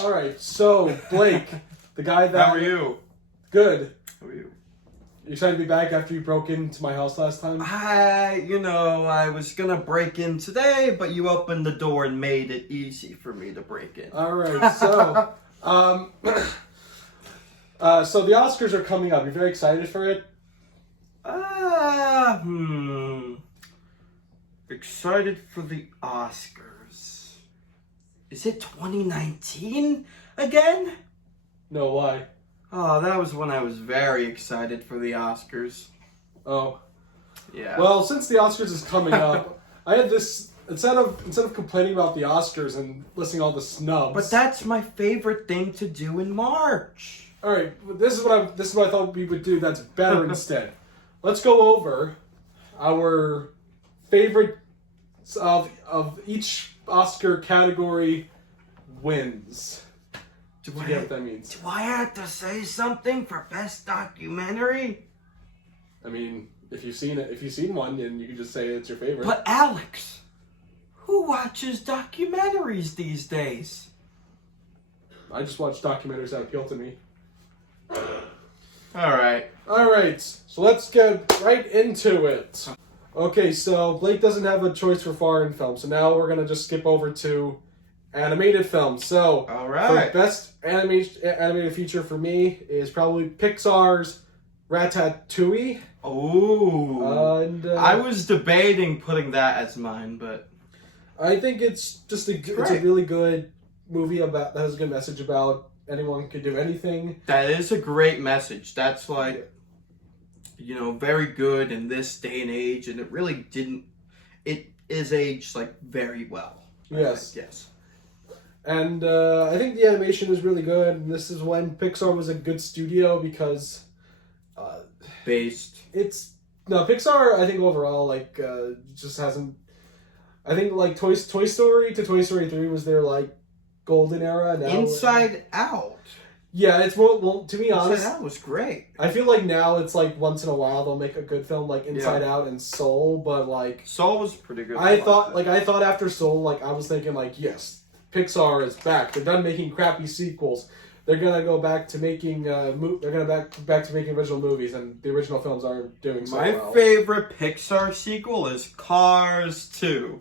All right, so Blake, the guy that... How are you? Good. How are you? You excited to be back after you broke into my house last time? I was gonna break in today, but you opened the door and made it easy for me to break in. All right, so, so the Oscars are coming up. You're very excited for it? Excited for the Oscars. Is it 2019 again? No, why? Oh, that was when I was very excited for the Oscars. Oh. Yeah. Well, since the Oscars is coming up, I had this instead of complaining about the Oscars and listing all the snubs. But that's my favorite thing to do in March. All right, this is what I thought we would do. That's better instead. Let's go over our favorite of each Oscar category wins. Do you get what that means? Do I have to say something for best documentary? I mean, if you've seen one, then you can just say it's your favorite. But Alex, who watches documentaries these days? I just watch documentaries that appeal to me. All right, so let's get right into it. Okay, so Blake doesn't have a choice for foreign film, so now we're gonna just skip over to animated film. So, all right. For best animated feature for me is probably Pixar's Ratatouille. Oh, and I was debating putting that as mine, but I think it's just it's a really good movie that has a good message about anyone can do anything. That is a great message. That's like, very good in this day and age, and it is aged like very well. Yes. Yes. And I think the animation is really good. And this is when Pixar was a good studio because Pixar, I think overall just hasn't. I think like Toy Story to Toy Story 3 was their like golden era. Now, Inside Out. Yeah, it's more. Well, to be honest, Inside Out was great. I feel like now it's like once in a while they'll make a good film like Inside Out and Soul, but like Soul was pretty good. I thought after Soul, I was thinking yes. Pixar is back. They're done making crappy sequels. They're gonna go back to making back to making original movies, and the original films aren't doing so well. My favorite Pixar sequel is Cars 2.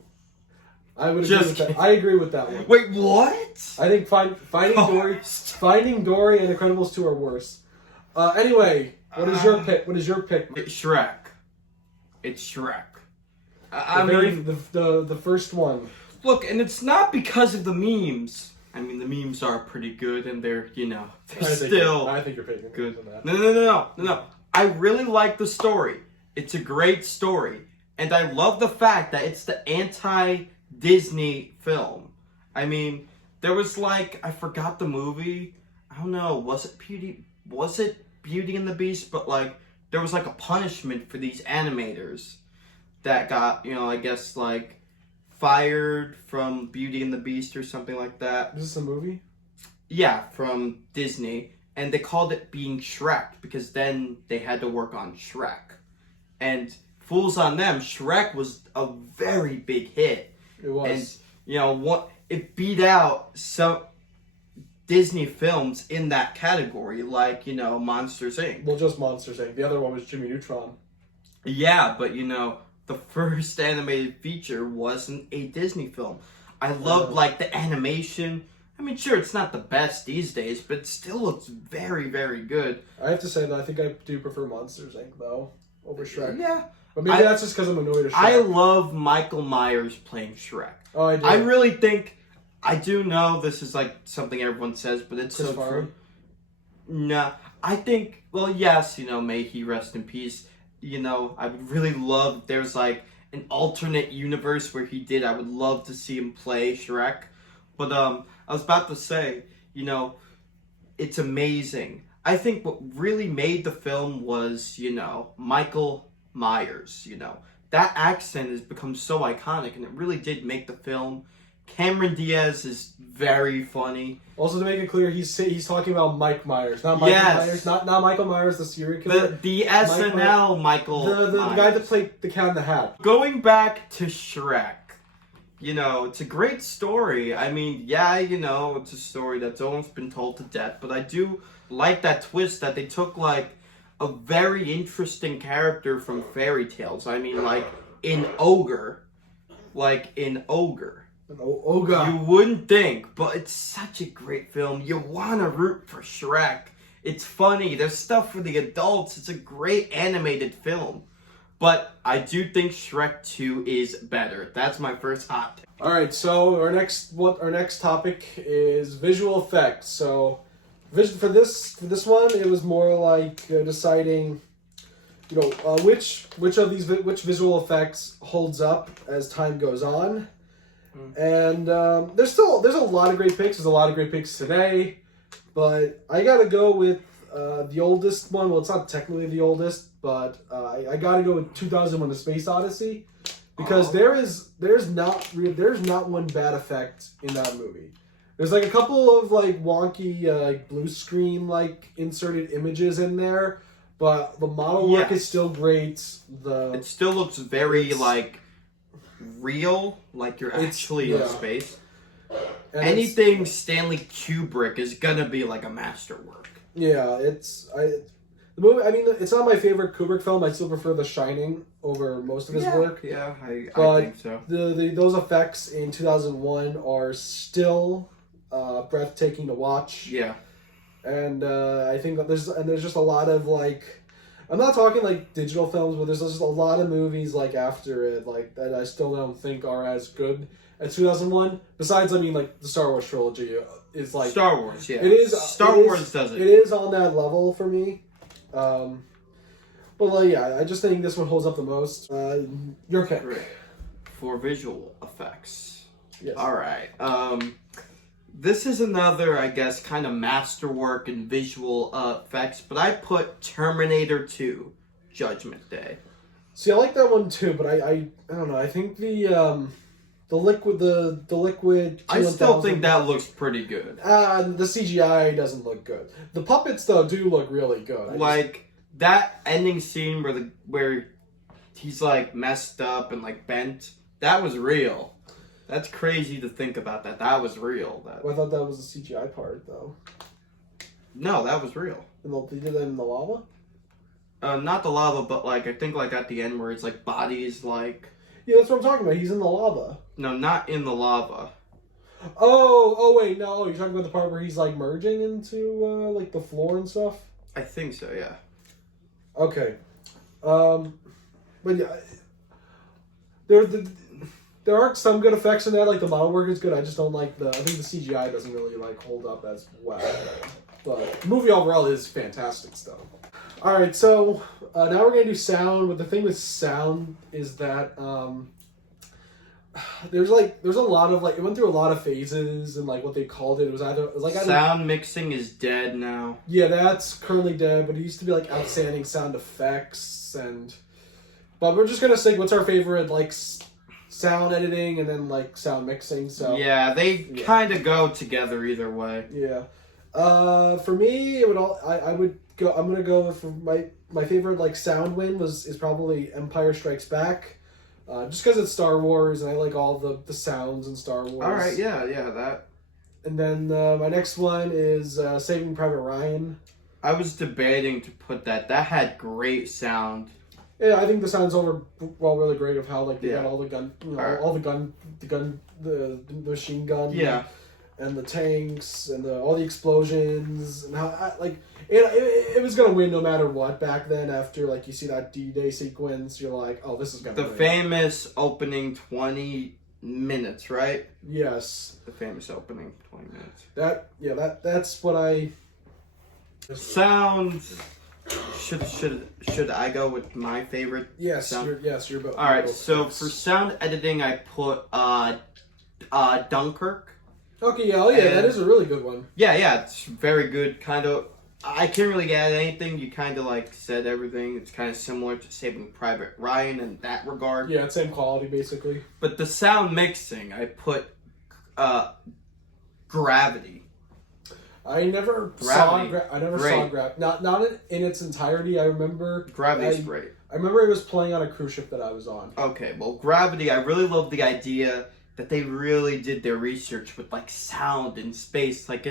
I would agree with that. I agree with that one. Wait, what? I think Finding Dory and Incredibles 2 are worse. Anyway, what is your pick? What is your pick? It's Shrek. The first one. Look, and it's not because of the memes. I mean, the memes are pretty good, and they're still. I think you're picking good. On that. No. I really like the story. It's a great story, and I love the fact that it's the anti-Disney film. I mean, there was I forgot the movie. I don't know. Was it Beauty and the Beast? But there was a punishment for these animators that got I guess fired from Beauty and the Beast or something like that. Is this a movie? Yeah, from Disney. And they called it being Shrek because then they had to work on Shrek. And fools on them, Shrek was a very big hit. It was. And, it beat out some Disney films in that category, Monsters, Inc. Well, just Monsters, Inc. The other one was Jimmy Neutron. Yeah, but, the first animated feature wasn't a Disney film. I love the animation. I mean, sure, it's not the best these days, but it still looks very, very good. I have to say that I think I do prefer Monsters, Inc. though over Shrek. Yeah, but maybe that's just because I'm annoyed at Shrek. I love Michael Myers playing Shrek. Oh, I do. I really think. I do know this is something everyone says, but it's Chris so Farley? true. Nah, I think. Well, yes, may he rest in peace. I would really love if there's an alternate universe where he did. I would love to see him play Shrek. But I was about to say, it's amazing. I think what really made the film was, Michael Myers, That accent has become so iconic, and it really did make the film. Cameron Diaz is very funny. Also, to make it clear, he's talking about Mike Myers, not Michael Myers, not Michael Myers, the serial killer. The SNL Michael the Myers. guy that played the Cat in the Hat. Going back to Shrek, you know, it's a great story. I mean, yeah, you know, it's a story that's almost been told to death, but I do like that twist that they took, like, a very interesting character from fairy tales. I mean, like, in Ogre. Oh God. You wouldn't think, but it's such a great film. You want to root for Shrek. It's funny. There's stuff for the adults. It's a great animated film. But I do think Shrek 2 is better. That's my first hot take. All right, so our next topic is visual effects. So, for this one, it was more like deciding, you know, which visual effects holds up as time goes on. And there's a lot of great picks. There's a lot of great picks today, but I gotta go with the oldest one. Well, it's not technically the oldest, but I gotta go with 2001: A Space Odyssey, because there's not one bad effect in that movie. There's like a couple of like wonky like blue screen like inserted images in there, but the model work is still great. It still looks very like real, like you're actually in space. And anything Stanley Kubrick is gonna be like a masterwork. Yeah, the movie. I mean, it's not my favorite Kubrick film. I still prefer The Shining over most of his work. Yeah, I think so. Those effects in 2001 are still breathtaking to watch. Yeah, and I think that there's just a lot of like. I'm not talking like digital films, but there's just a lot of movies like after it, like that I still don't think are as good as 2001. Besides, I mean, like the Star Wars trilogy is like Star Wars. Yeah, it is. Star Wars does it. It is on that level for me. But like, yeah, I just think this one holds up the most. Your pick for visual effects. Yes. All right. This is another, I guess, kind of masterwork in visual effects, but I put Terminator 2, Judgment Day. See, I like that one too, but I don't know. I think the liquid. I still think that looks pretty good. The CGI doesn't look good. The puppets though do look really good. That ending scene where he's like messed up and like bent. That was real. That's crazy to think about that. That was real. Well, I thought that was the CGI part, though. No, that was real. They did that in the lava? Not the lava, but like I think like at the end where it's like bodies like. Yeah, that's what I'm talking about. He's in the lava. No, not in the lava. Oh wait, no. You're talking about the part where he's like merging into like the floor and stuff? I think so, yeah. Okay. But yeah, there are some good effects in that, like the model work is good. I just don't like I think the CGI doesn't really like hold up as well. But the movie overall is fantastic stuff. All right, so now we're gonna do sound. But the thing with sound is that there's a lot of like it went through a lot of phases, and like what they called it was sound mixing is dead now. Yeah, that's currently dead. But it used to be like outstanding sound effects But we're just gonna say what's our favorite like sound editing and then like sound mixing. So yeah, they kind of go together either way. Yeah. For me, I'm gonna go with my favorite like sound win is probably Empire Strikes Back, just because it's Star Wars and I like all the sounds in Star Wars. All right, yeah, that. And then my next one is Saving Private Ryan. I was debating to put that. That had great sound. Yeah, I think the sound's really great of how like they got all the gun, the machine gun, and the tanks and all the explosions and how like it was gonna win no matter what back then. After like you see that D-Day sequence, you're like, oh, this is gonna win. Famous opening 20 minutes, right? Yes, the famous opening 20 minutes. That's what I sound. Should I go with my favorite? Yes, sound? You're both. All right, so for sound editing, I put Dunkirk. Okay, that is a really good one. Yeah, it's very good. Kind of, I can't really add anything. You kind of like said everything. It's kind of similar to Saving Private Ryan in that regard. Yeah, it's same quality basically. But the sound mixing, I put Gravity. I never saw Gravity. Not in its entirety. I remember Gravity's great. I remember it was playing on a cruise ship that I was on. Okay, well, Gravity. I really love the idea that they really did their research with like sound in space. Like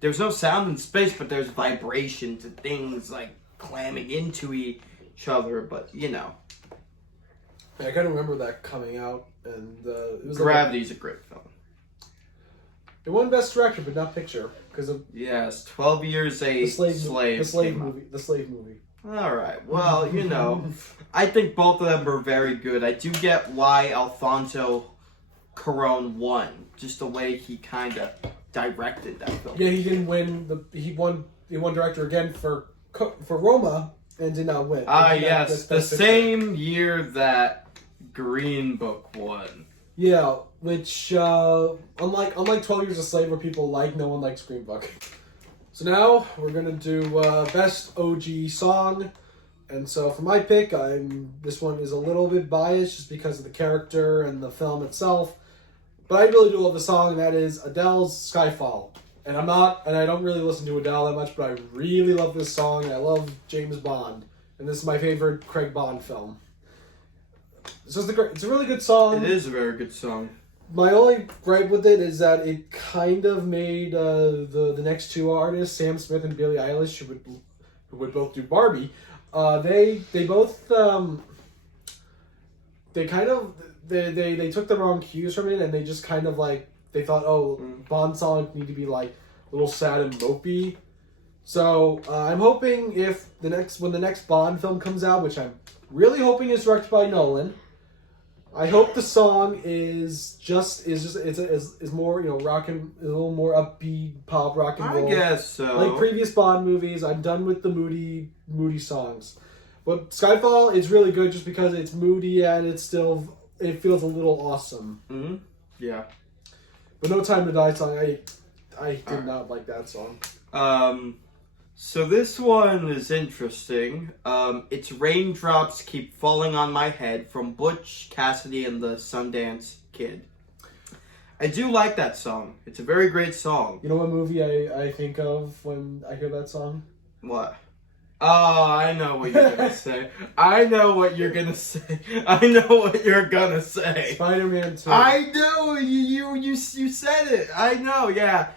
there's no sound in space, but there's vibrations and things like clamming into each other. But you know, I kind of remember that coming out, and it was Gravity's a great film. It won Best Director, but not Picture, because of 12 Years a Slave. The Slave movie. All right. Well, you know, I think both of them were very good. I do get why Alfonso Cuarón won, just the way he kind of directed that film. Yeah, he didn't win. He won director again for Roma and did not win. Yes, the same year that Green Book won. Yeah, which unlike 12 Years a Slave, where people like, no one likes Green Book. So now we're gonna do best OG song, and so for my pick, this one is a little bit biased just because of the character and the film itself, but I really do love the song, and that is Adele's Skyfall. And I don't really listen to Adele that much, but I really love this song, and I love James Bond, and this is my favorite Craig Bond film. It's a really good song. It is a very good song. My only gripe with it is that it kind of made the next two artists, Sam Smith and Billie Eilish, who would both do Barbie, they both they took the wrong cues from it, and they just kind of like they thought, Bond songs need to be like a little sad and mopey. So I'm hoping when the next Bond film comes out, which I'm really hoping is directed by Nolan, I hope the song is more, you know, a little more upbeat pop rock and roll. I guess so. Like previous Bond movies, I'm done with the moody songs. But Skyfall is really good just because it's moody and it feels a little awesome. Mm-hmm. Yeah. But No Time to Die song, I did not like that song. So this one is interesting. It's Raindrops Keep Falling on My Head from Butch Cassidy and the Sundance Kid. I do like that song. It's a very great song. You know what movie I think of when I hear that song? What? Oh, I know what you're gonna say. I know what you're gonna say. I know what you're gonna say. Spider-Man 2. I know you said it. I know. Yeah.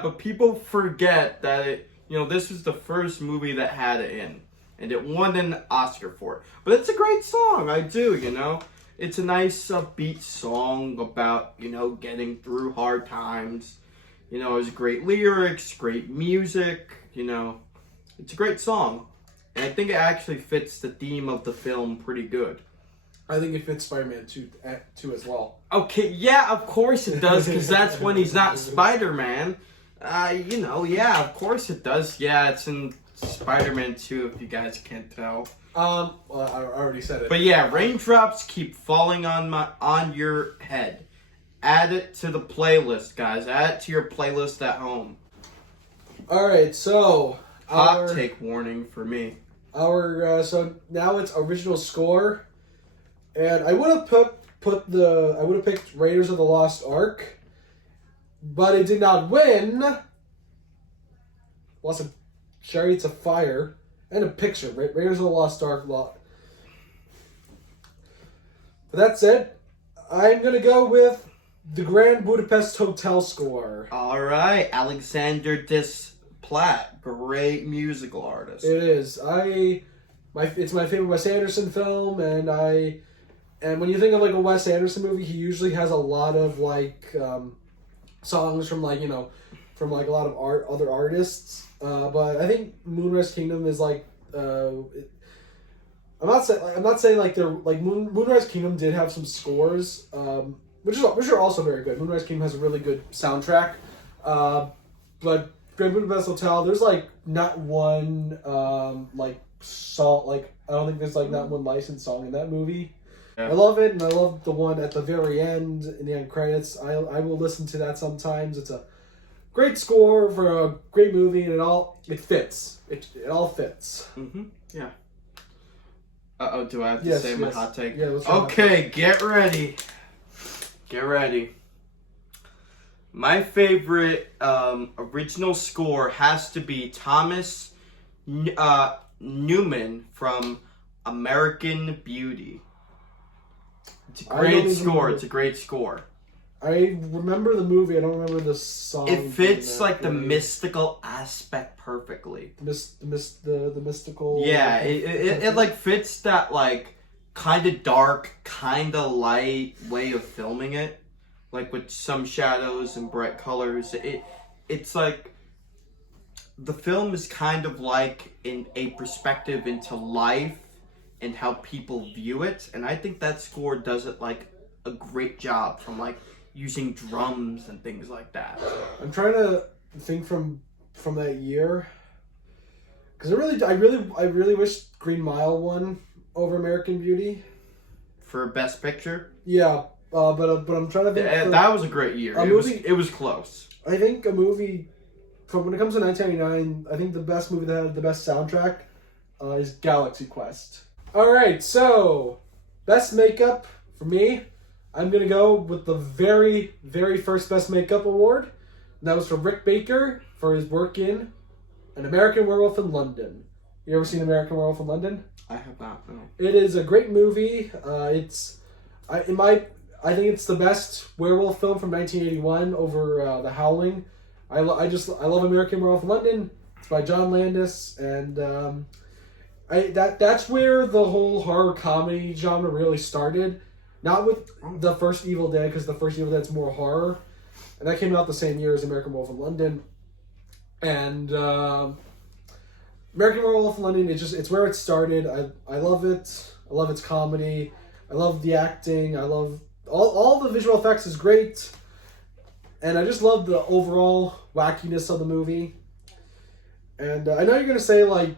But people forget that this was the first movie that had it in, and it won an Oscar for it. But it's a great song. I do. It's a nice upbeat song about getting through hard times. It has great lyrics, great music. It's a great song. And I think it actually fits the theme of the film pretty good. I think it fits Spider-Man 2 as well. Okay, yeah, of course it does, because that's when he's not Spider-Man. Yeah, of course it does. Yeah, it's in Spider-Man 2, if you guys can't tell. Well, I already said it. But yeah, Raindrops Keep Falling on Your Head. Add it to the playlist, guys. Add it to your playlist at home. Alright, so... Hot take warning for me. So now it's original score, and I would have picked Raiders of the Lost Ark, but it did not win. Lots of Chariots of Fire and a picture. Raiders of the Lost Ark. But that said, I'm gonna go with the Grand Budapest Hotel score. All right, Alexander Desplat, great musical artist. It is. It's my favorite Wes Anderson film, and when you think of like a Wes Anderson movie, he usually has a lot of like songs from like from like a lot of other artists. But I think Moonrise Kingdom is like I'm not saying like they're like Moonrise Kingdom did have some scores, which are also very good. Moonrise Kingdom has a really good soundtrack, but Grand Budapest Hotel, there's like not one like song, like I don't think there's like not one licensed song in that movie. Yeah. I love it, and I love the one at the very end in the end credits. I will listen to that sometimes. It's a great score for a great movie, and it fits. It all fits. Mm-hmm. Yeah. Do I have to say my hot take? Yeah. Okay, get ready. Get ready. My favorite original score has to be Thomas Newman from American Beauty. It's a great score. It's a great score. I remember the movie. I don't remember the song. It fits being like that the great. mystical aspect perfectly. The mystical. Yeah, it like fits that like kind of dark, kind of light way of filming it, like with some shadows and bright colors. It's like the film is kind of like in a perspective into life and how people view it, and I think that score does it like a great job from like using drums and things like that. I'm trying to think from that year because I really wish Green Mile won over American Beauty. For Best Picture, Yeah, but I'm trying to think. that was a great year. It was close. I think a movie from when it comes to 1999, I think the best movie that had the best soundtrack is Galaxy Quest. All right, so best makeup for me, I'm gonna go with the very first best makeup award. And that was for Rick Baker for his work in An American Werewolf in London. You ever seen American Werewolf in London? I have not. No. It is a great movie. I think it's the best werewolf film from 1981 over The Howling. I love American Werewolf in London. It's by John Landis, and that's where the whole horror comedy genre really started. Not with the first Evil Dead, because the first Evil Dead's more horror, and that came out the same year as American Werewolf in London. And American Werewolf in London, it's where it started. I love it. I love its comedy. I love the acting. I love all the visual effects is great. And I just love the overall wackiness of the movie. And I know you're going to say, like,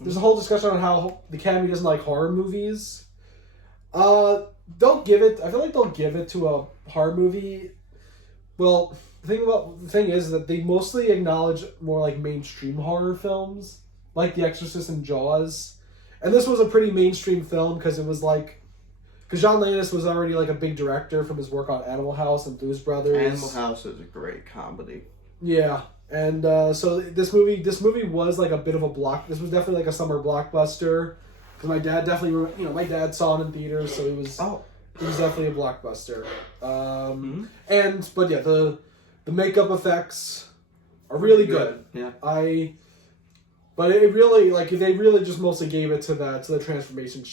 there's a whole discussion on how the Academy doesn't like horror movies. They'll give it, I feel like they'll give it to a horror movie. Well, the thing is that they mostly acknowledge more like mainstream horror films, like The Exorcist and Jaws. And this was a pretty mainstream film because it was like, because John Landis was already like a big director from his work on Animal House and Blues Brothers. Animal House is a great comedy. Yeah, and so this movie was like a bit of a This was definitely like a summer blockbuster. Because my dad definitely, my dad saw it in theaters, so it was definitely a blockbuster. But yeah, the makeup effects are really good. Yeah. But it really, like, they really just mostly gave it to the transformation,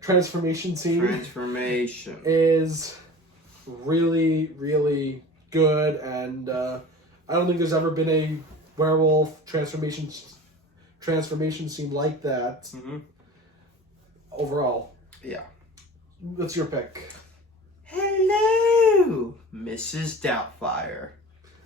transformation scene. Transformation Is really, really good, and I don't think there's ever been a werewolf transformation scene like that. Mm-hmm. Overall. Yeah. What's your pick? Hello, Mrs. Doubtfire.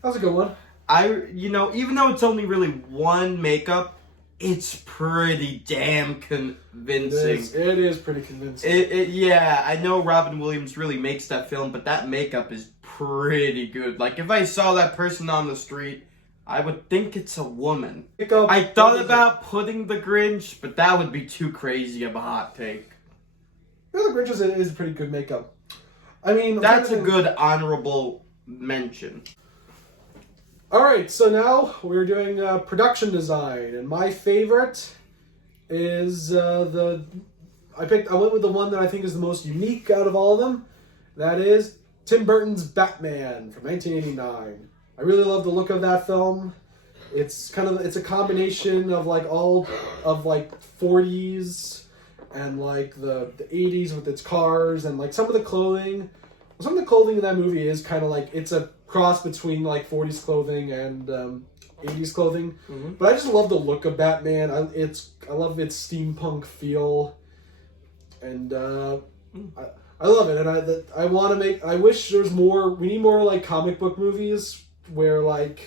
That was a good one. Even though it's only really one makeup, it's pretty damn convincing. It is pretty convincing. Yeah, I know Robin Williams really makes that film, but that makeup is pretty good. Like, if I saw that person on the street, I would think it's a woman. I thought about putting The Grinch, but that would be too crazy of a hot take. Yeah, The Grinch is a pretty good makeup. I mean, that's a good honorable mention. Alright, so now we're doing production design, and my favorite is I went with the one that I think is the most unique out of all of them. That is Tim Burton's Batman from 1989. I really love the look of that film. It's a combination of like all of like 40s and like the 80s with its cars and like some of the clothing in that movie is kind of like it's a cross between like 40s clothing and 80s clothing. Mm-hmm. But I just love the look of Batman. I love its steampunk feel, and I love it. And I wish there was more. We need more like comic book movies where like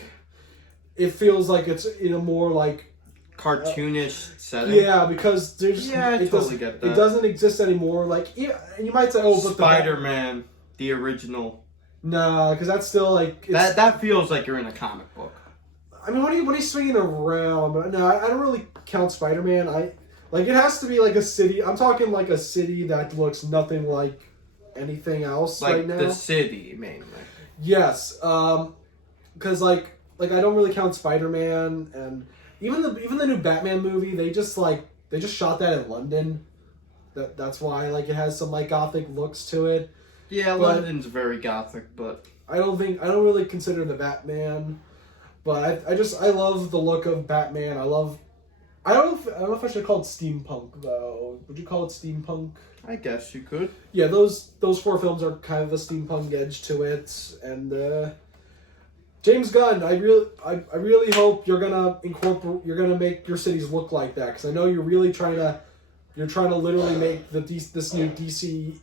it feels like it's in a more like cartoonish setting. Yeah, because there's I totally get that. It doesn't exist anymore. Like and you might say, oh, but Spider-Man, the original. Nah, because that's still like that feels like you're in a comic book. I mean, when he's swinging around, but no, I don't really count Spider-Man. It has to be like a city. I'm talking like a city that looks nothing like anything else right now. Like the city, mainly. Yes, because like I don't really count Spider-Man, and even the new Batman movie. They just shot that in London. That's why like it has some like gothic looks to it. Yeah, London's very gothic, but I don't really consider the Batman, but I love the look of Batman. I don't know if I should call it steampunk though. Would you call it steampunk? I guess you could. Yeah, those 4 films are kind of the steampunk edge to it, and James Gunn, I really hope you're gonna make your cities look like that, because I know you're trying to literally make this new DC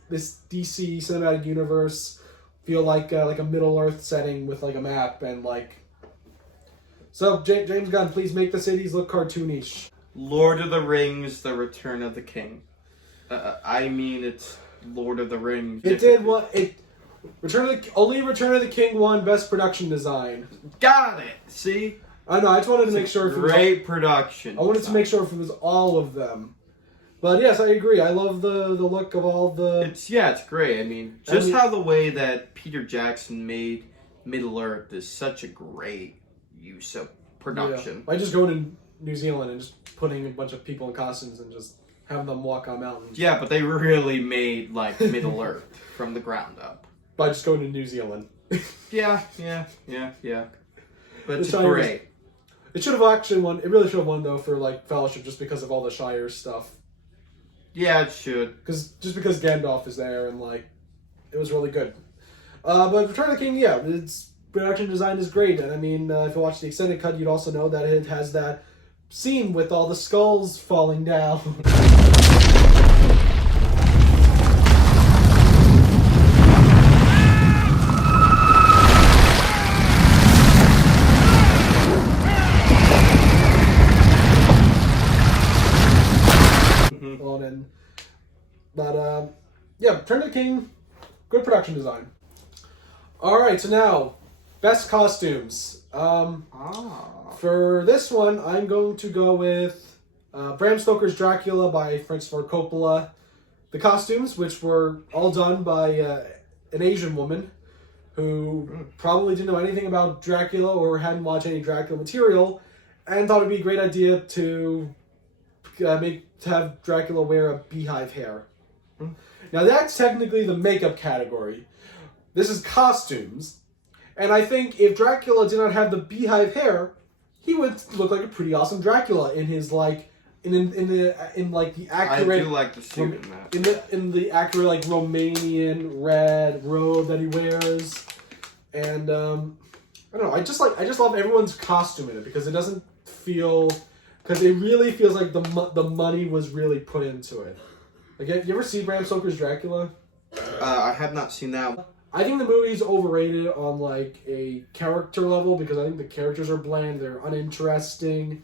cinematic universe feel like a Middle Earth setting with like a map and like. So James Gunn, please make the cities look cartoonish. Lord of the Rings: The Return of the King. I mean, it's Lord of the Rings. It did what it. Return of the King won Best Production Design. Got it. See. I know. I just wanted to make sure. Great production. I wanted to make sure if it was all of them. But yes, I agree. I love the look of all the. It's great. I mean, how the way that Peter Jackson made Middle Earth is such a great use of production. Yeah. I just going to New Zealand and just putting a bunch of people in costumes and just having them walk on mountains. Yeah, but they really made like Middle Earth from the ground up. By just going to New Zealand. Yeah. But it's great. It should have actually won. It really should have won though for like Fellowship, just because of all the Shire stuff. Yeah, it should. Because Gandalf is there and like, it was really good. But Return of the King, yeah, its production design is great, and I mean, if you watch the extended cut, you'd also know that it has that scene with all the skulls falling down. Yeah, Return of the King, good production design. Alright, so now, best costumes. For this one, I'm going to go with Bram Stoker's Dracula by Francis Ford Coppola. The costumes, which were all done by an Asian woman who probably didn't know anything about Dracula or hadn't watched any Dracula material, and thought it'd be a great idea to have Dracula wear a beehive hair. Now that's technically the makeup category. This is costumes, and I think if Dracula did not have the beehive hair, he would look like a pretty awesome Dracula in his like in the accurate. I do like the suit in that. In the accurate like Romanian red robe that he wears, and I don't know. I just love everyone's costume in it because it doesn't feel because it really feels like the money was really put into it. Like, you ever see Bram Stoker's Dracula? I have not seen that. I think the movie's overrated on like a character level because I think the characters are bland, they're uninteresting,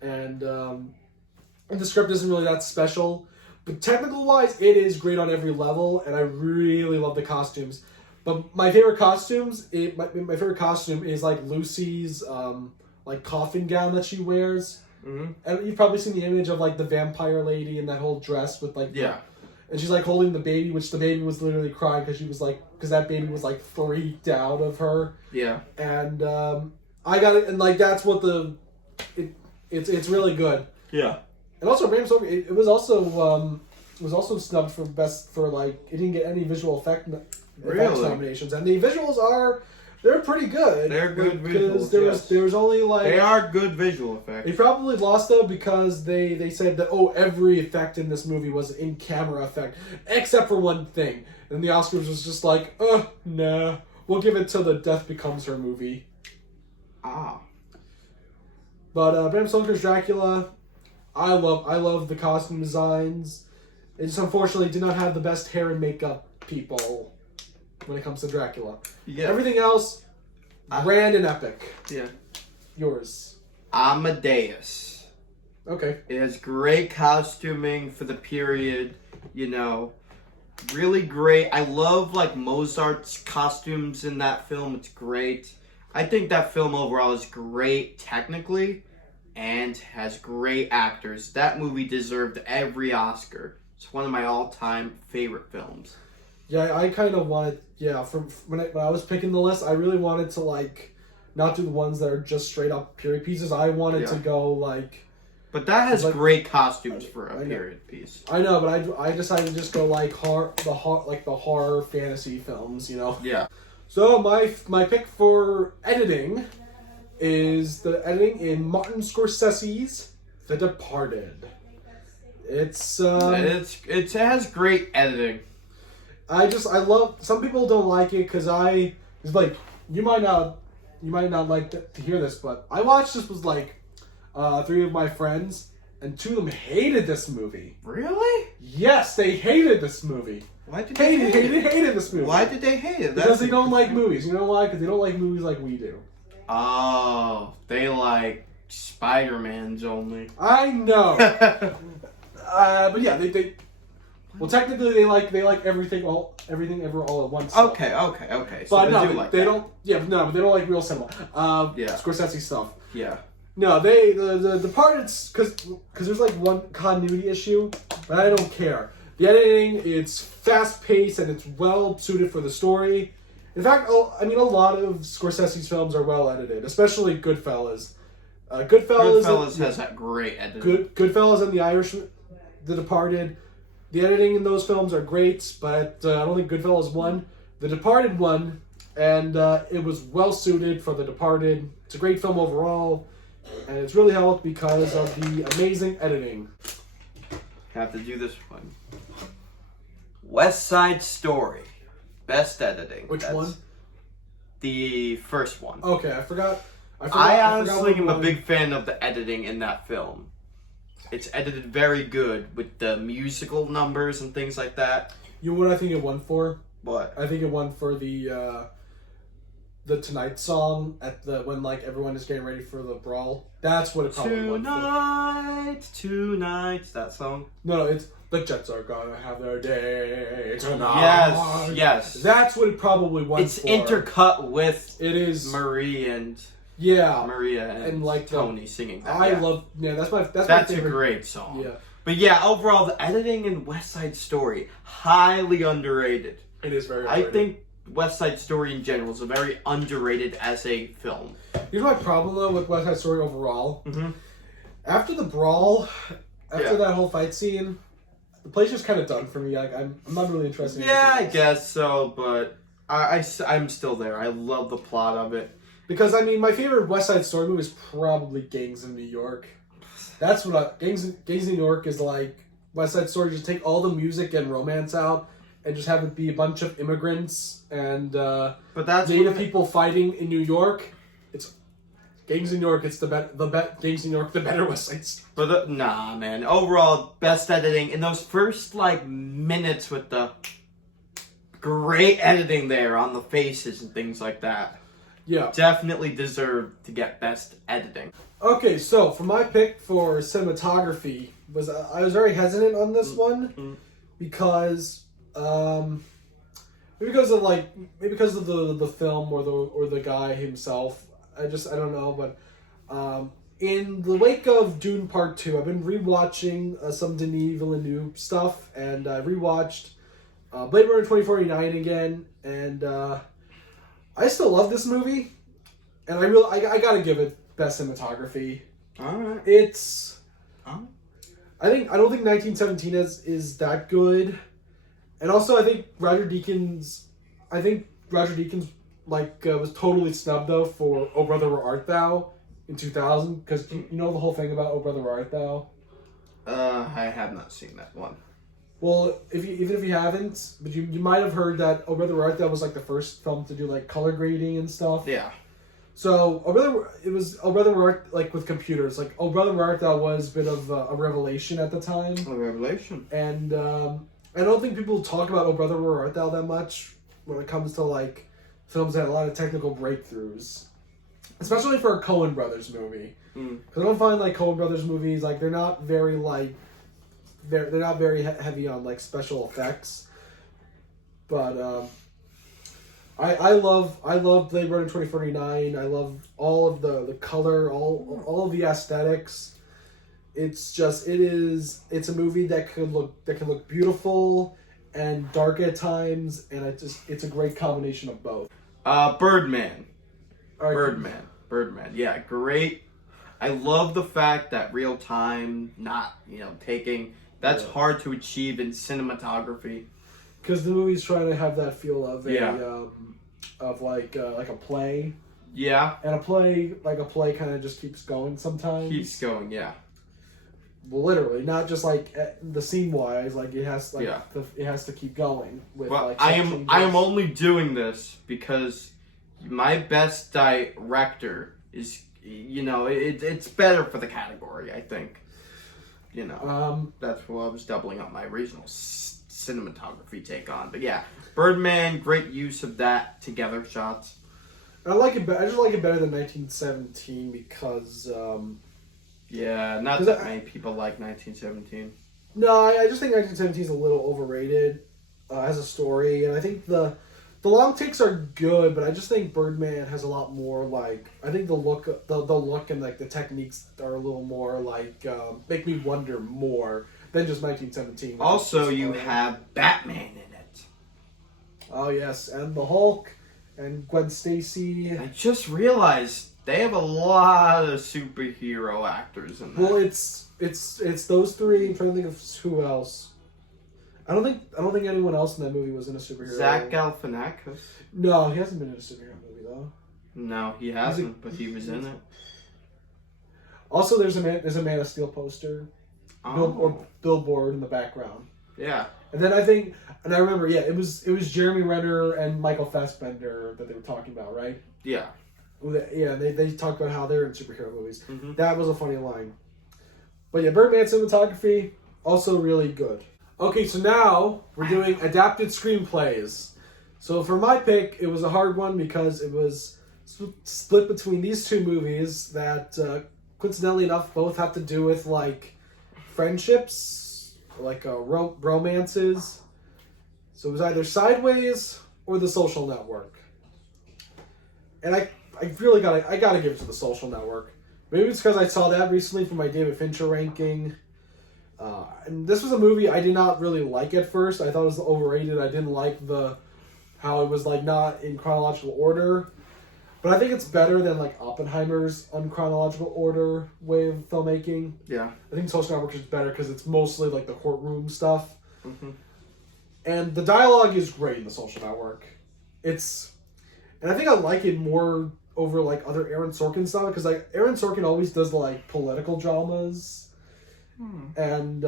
and the script isn't really that special. But technical wise, it is great on every level, and I really love the costumes. But my favorite costumes, my favorite costume is like Lucy's like coffin gown that she wears. Mm-hmm. And you've probably seen the image of like the vampire lady in that whole dress with like and she's like holding the baby, which the baby was literally crying because that baby was like freaked out of her. Yeah. And I got it, and like that's what it's really good. Yeah. And also Bram Stoker, it was also snubbed for best for like it didn't get any visual effects nominations, and the visuals they're pretty good. They're good visuals. Because there was only like they are good visual effects. They probably lost though because they said that every effect in this movie was in camera effect except for one thing, and the Oscars was just like nah, we'll give it till the Death Becomes Her movie. But Bram Stoker's Dracula, I love the costume designs. It just unfortunately did not have the best hair and makeup people when it comes to Dracula. Yeah. Everything else, grand and epic. Yeah. Yours. Amadeus. Okay. It has great costuming for the period, really great. I love like Mozart's costumes in that film. It's great. I think that film overall is great technically and has great actors. That movie deserved every Oscar. It's one of my all-time favorite films. Yeah, I kind of wanted, from when I was picking the list, I really wanted to, like, not do the ones that are just straight up period pieces. I wanted to go, like, But that has Like- great costumes for I a know. period piece. I know, but I decided to just go like the horror fantasy films, you know. Yeah. So my pick for editing is the editing in Martin Scorsese's The Departed. It has great editing. I love. Some people don't like it because it's like you might not like to hear this, but I watched this with like 3 of my friends, and 2 of them hated this movie. Really? Yes, they hated this movie. Why did they hate it? Hated this movie. Why did they hate it? Because they don't like movies. You know why? Because they don't like movies like we do. Oh, they like Spider-Man's only. I know. But yeah, they well, technically they like everything ever all at once. So. Okay. So But they no, do like they that. don't. Yeah, but no, but they don't like real cinema. Yeah. Scorsese stuff. Yeah. No, the Departed's because there's like one continuity issue, but I don't care. The editing, it's fast paced and it's well suited for the story. In fact, I mean, a lot of Scorsese's films are well edited, especially Goodfellas. Goodfellas has that great editing. Goodfellas and The Departed. The editing in those films are great, but I don't think Goodfellas won. The Departed won, and it was well suited for The Departed. It's a great film overall, and it's really helped because of the amazing editing. Have to do this one. West Side Story. Best editing. Which one? The first one. Okay, I forgot. I honestly am a one. big fan of the editing in that film. It's edited very good with the musical numbers and things like that. You know what I think it won for? What? I think it won for the Tonight song when like everyone is getting ready for the brawl. That's what it probably won for. Tonight, that song. No, it's the Jets are gonna have their day tonight. Yes. That's what it probably won It's for. intercut with It is. Maria and like Tony singing that. I yeah. love. Yeah, that's my That's favorite. a great song. Yeah, But yeah, overall, the editing in West Side Story, highly underrated. it is very. I underrated. think West Side Story in general is a very underrated as a film. Here's my problem though with West Side Story overall. Mm-hmm. After the brawl, after Yeah. that whole fight scene, the play's just kind of done for me. Like I'm not really interested. in Yeah, I anything else. guess so, but I'm still there. I love the plot of it. Because I mean, my favorite West Side Story movie is probably Gangs in New York. That's what Gangs in New York is like. West Side Story, just take all the music and romance out, and just have it be a bunch of immigrants and But that's Native people fighting in New York. It's Gangs in New York. It's Gangs in New York, the better West Side Story. But nah, man. Overall, best editing in those first like minutes with the great editing there on the faces and things like that. Yeah. Definitely deserved to get best editing. Okay, so for my pick for cinematography I was very hesitant on this one because maybe because of the film or the guy himself. I don't know, but in the wake of Dune Part 2, I've been rewatching some Denis Villeneuve stuff, and I rewatched Blade Runner 2049 again, and I still love this movie, and I gotta give it best cinematography. Alright. It's I don't think 1917 is that good, and also I think Roger Deakins was totally snubbed though for Oh Brother Where Art Thou in 2000, because you know the whole thing about Oh Brother Where Art Thou. I have not seen that one. Well, even if you haven't, but you might have heard that Oh Brother Where Art Thou was like the first film to do like color grading and stuff. Yeah. So it was Oh Brother Where Art, like with computers, like Oh Brother Where Art Thou was a bit of a revelation at the time. A revelation. And I don't think people talk about Oh Brother Where Art Thou that much when it comes to like films that had a lot of technical breakthroughs, especially for a Coen Brothers movie. Because I don't find like Coen Brothers movies, like they're not very they're not very heavy on like special effects. But I love Blade Runner 2049. I love all of the color, all of the aesthetics. It's a movie that can look beautiful and dark at times, and it's a great combination of both. Birdman. All right. Birdman. Yeah, great. I love the fact that real time, not taking. That's hard to achieve in cinematography. Because the movie's trying to have that feel of like a play. Yeah. And a play kind of just keeps going sometimes. Keeps going, yeah. Well, literally, not just like the scene wise. Like it has it has to keep going. With, well, like, I am only doing this because my best director is it's better for the category. I think. That's what I was doubling up my original cinematography take on. But yeah, Birdman, great use of that together shots. I like it. I just like it better than 1917 because. Not that many people like 1917. No, I just think 1917 is a little overrated as a story, and I think the long takes are good, but I just think Birdman has a lot more like I think the look and like the techniques are a little more like make me wonder more than just 1917. Also, you have Batman in it. Oh yes, and the Hulk and Gwen Stacy. I just realized they have a lot of superhero actors in that. Well, it's those three. I'm trying to think of who else. I don't think anyone else in that movie was in a superhero. Zach Galifianakis. No, he hasn't been in a superhero movie though. No, he hasn't, but he was in it. Also, there's a Man of Steel poster, or billboard in the background. Yeah. And then I remember, it was Jeremy Renner and Michael Fassbender that they were talking about, right? Yeah. Yeah, they talked about how they're in superhero movies. Mm-hmm. That was a funny line. But yeah, Birdman cinematography, also really good. Okay, so now we're doing adapted screenplays. So for my pick, it was a hard one because it was split between these two movies that, coincidentally enough, both have to do with, like, friendships, like romances. So it was either Sideways or The Social Network. And I really gotta give it to The Social Network. Maybe it's because I saw that recently for my David Fincher ranking. And this was a movie I did not really like at first. I thought it was overrated. I didn't like how it was like not in chronological order. But I think it's better than like Oppenheimer's unchronological order way of filmmaking. Yeah. I think Social Network is better because it's mostly like the courtroom stuff. Mm-hmm. And the dialogue is great in The Social Network. And I think I like it more over like other Aaron Sorkin stuff because like Aaron Sorkin always does like political dramas. And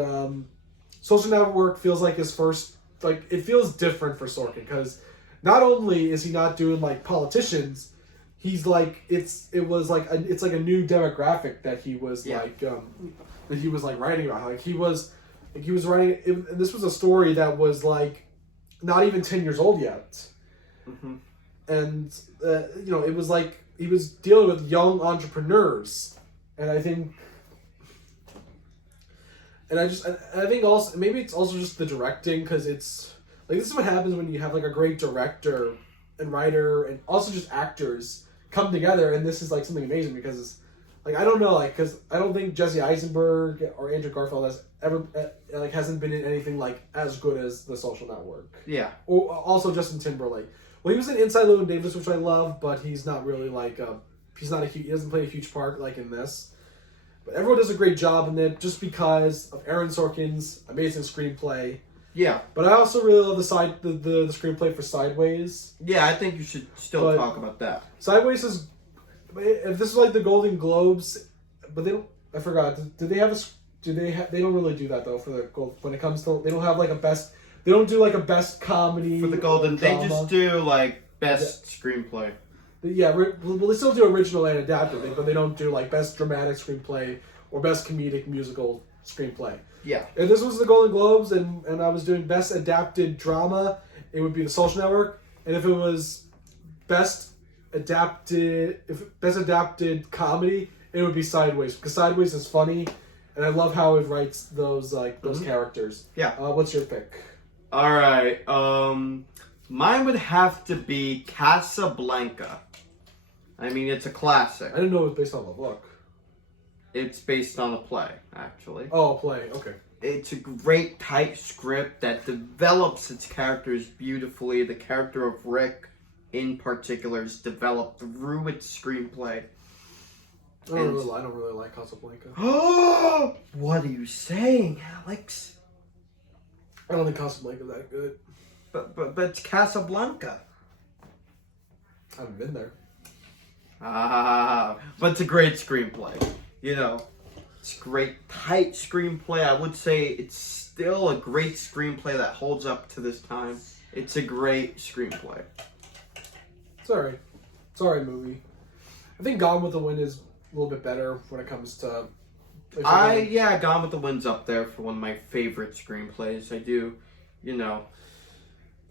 Social Network feels like his first, like it feels different for Sorkin because not only is he not doing like politicians, he's like it's like a new demographic that he was writing about. Like he was writing. This was a story that was like not even 10 years old yet. Mm-hmm. And it was like he was dealing with young entrepreneurs, and I think also maybe it's also just the directing because it's like this is what happens when you have like a great director and writer and also just actors come together, and this is like something amazing because it's, like I don't know like because I don't think Jesse Eisenberg or Andrew Garfield has ever hasn't been in anything like as good as The Social Network. Yeah. Or also Justin Timberlake. Well, he was in Inside Llewyn Davis, which I love, but he's not really like he doesn't play a huge part like in this. But everyone does a great job in it just because of Aaron Sorkin's amazing screenplay. Yeah. But I also really love the screenplay for Sideways. Yeah, I think you should still talk about that. Sideways is if this is like the Golden Globes, but they don't. I forgot. Did they have a? They don't really do that though for the gold when it comes to they don't have like a best. They don't do like a best comedy for the Golden. Drama. They just do like best screenplay. Yeah, well, they still do original and adapted, but they don't do like best dramatic screenplay or best comedic musical screenplay. Yeah. If this was the Golden Globes and I was doing best adapted drama, it would be The Social Network. And if it was best adapted comedy, it would be Sideways because Sideways is funny, and I love how it writes those characters. Yeah. What's your pick? All right. Mine would have to be Casablanca. I mean, it's a classic. I didn't know it was based on a book. It's based on a play, actually. Oh, a play. Okay. It's a great, tight script that develops its characters beautifully. The character of Rick, in particular, is developed through its screenplay. I don't really like Casablanca. What are you saying, Alex? I don't think Casablanca's that good. But it's Casablanca. I haven't been there. But it's a great screenplay. You know, it's a great tight screenplay. I would say it's still a great screenplay that holds up to this time. It's a great screenplay. It's alright. It's alright movie. I think Gone with the Wind is a little bit better when it comes to... Gone with the Wind's up there for one of my favorite screenplays. I do, you know.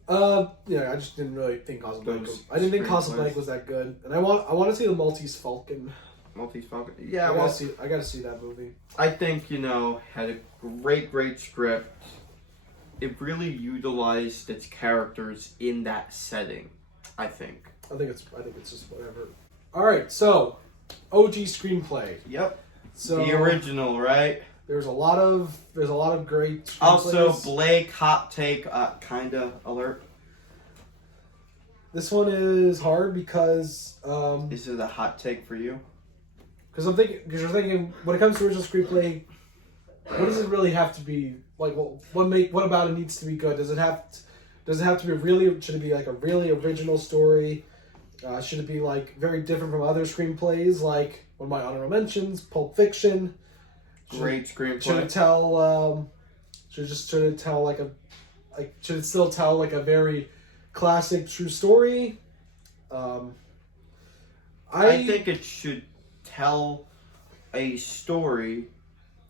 I just didn't really think Casablanca. I didn't think Casablanca was that good, and I want to see the Maltese Falcon. Maltese Falcon. Yeah, I gotta see that movie. I think had a great script. It really utilized its characters in that setting. I think it's just whatever. All right, so OG screenplay. Yep. So the original, right? There's a lot of great screenplays. Also, Blake, hot take, kinda alert. This one is hard because Is it a hot take for you? Because you're thinking when it comes to original screenplay, what does it really have to be like? What about it needs to be good? Does it have to be should it be like a really original story? Should it be like very different from other screenplays? Like one of my honorable mentions, Pulp Fiction. Great screenplay. Should it still tell like a very classic true story? I think it should tell a story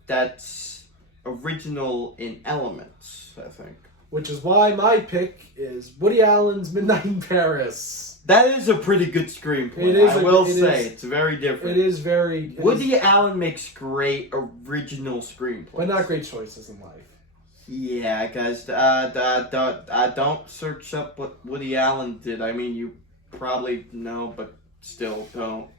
that's original in elements, I think. Which is why my pick is Woody Allen's Midnight in Paris. That is a pretty good screenplay. It's very different. It is very... Woody Allen makes great original screenplays. But not great choices in life. Yeah, guys, don't search up what Woody Allen did. I mean, you probably know, but still don't.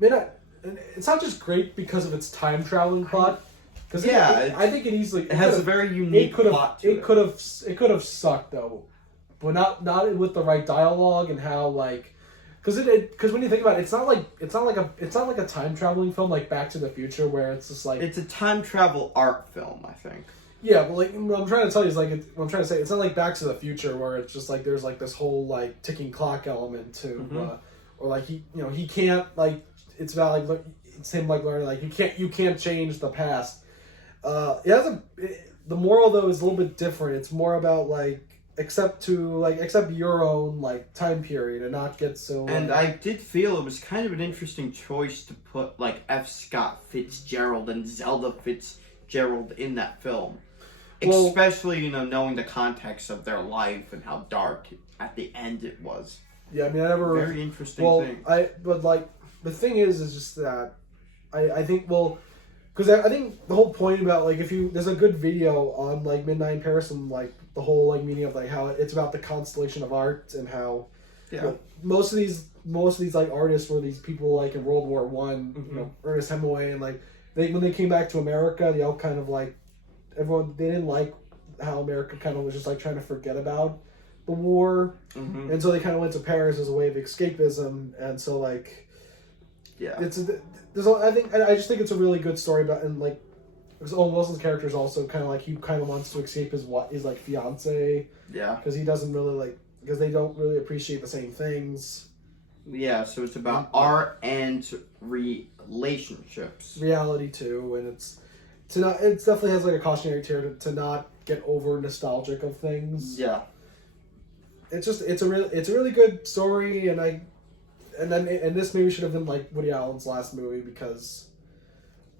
It's not just great because of its time traveling plot. Because I think it easily... It has a very unique plot to it. It could have sucked, though. But not with the right dialogue and how, like... Because when you think about it, it's not like a time traveling film like Back to the Future where it's just like... It's a time travel art film, I think. Yeah, but like what I'm trying to tell you is like what I'm trying to say. It's not like Back to the Future where it's just like there's like this whole like ticking clock element to, or like he can't like it's about like it's him like learning like you can't change the past. The moral though is a little bit different. It's more about like accept your own like time period and not get so. And I did feel it was kind of an interesting choice to put like F. Scott Fitzgerald and Zelda Fitzgerald in that film. Well, especially, knowing the context of their life and how dark at the end it was. Yeah, I mean, I never... Very interesting thing. But, like, the thing is just that I think, because I think the whole point about, like, there's a good video on, like, Midnight in Paris and, like, the whole, like, meaning of, like, how it's about the constellation of art and how... Yeah. Most of these, like, artists were these people, like, in World War One, Ernest Hemingway, and, like, when they came back to America, they all kind of, like, they didn't like how America kind of was just like trying to forget about the war, and so they kind of went to Paris as a way of escapism, and so like, yeah, I just think it's a really good story about, and like, because Owen Wilson's character is also kind of like he kind of wants to escape his like fiance, because he doesn't really like because they don't really appreciate the same things. Yeah, so it's about art and relationships, reality too, and it definitely has like a cautionary tale to not get over nostalgic of things. Yeah, it's a really good story, and this maybe should have been like Woody Allen's last movie because,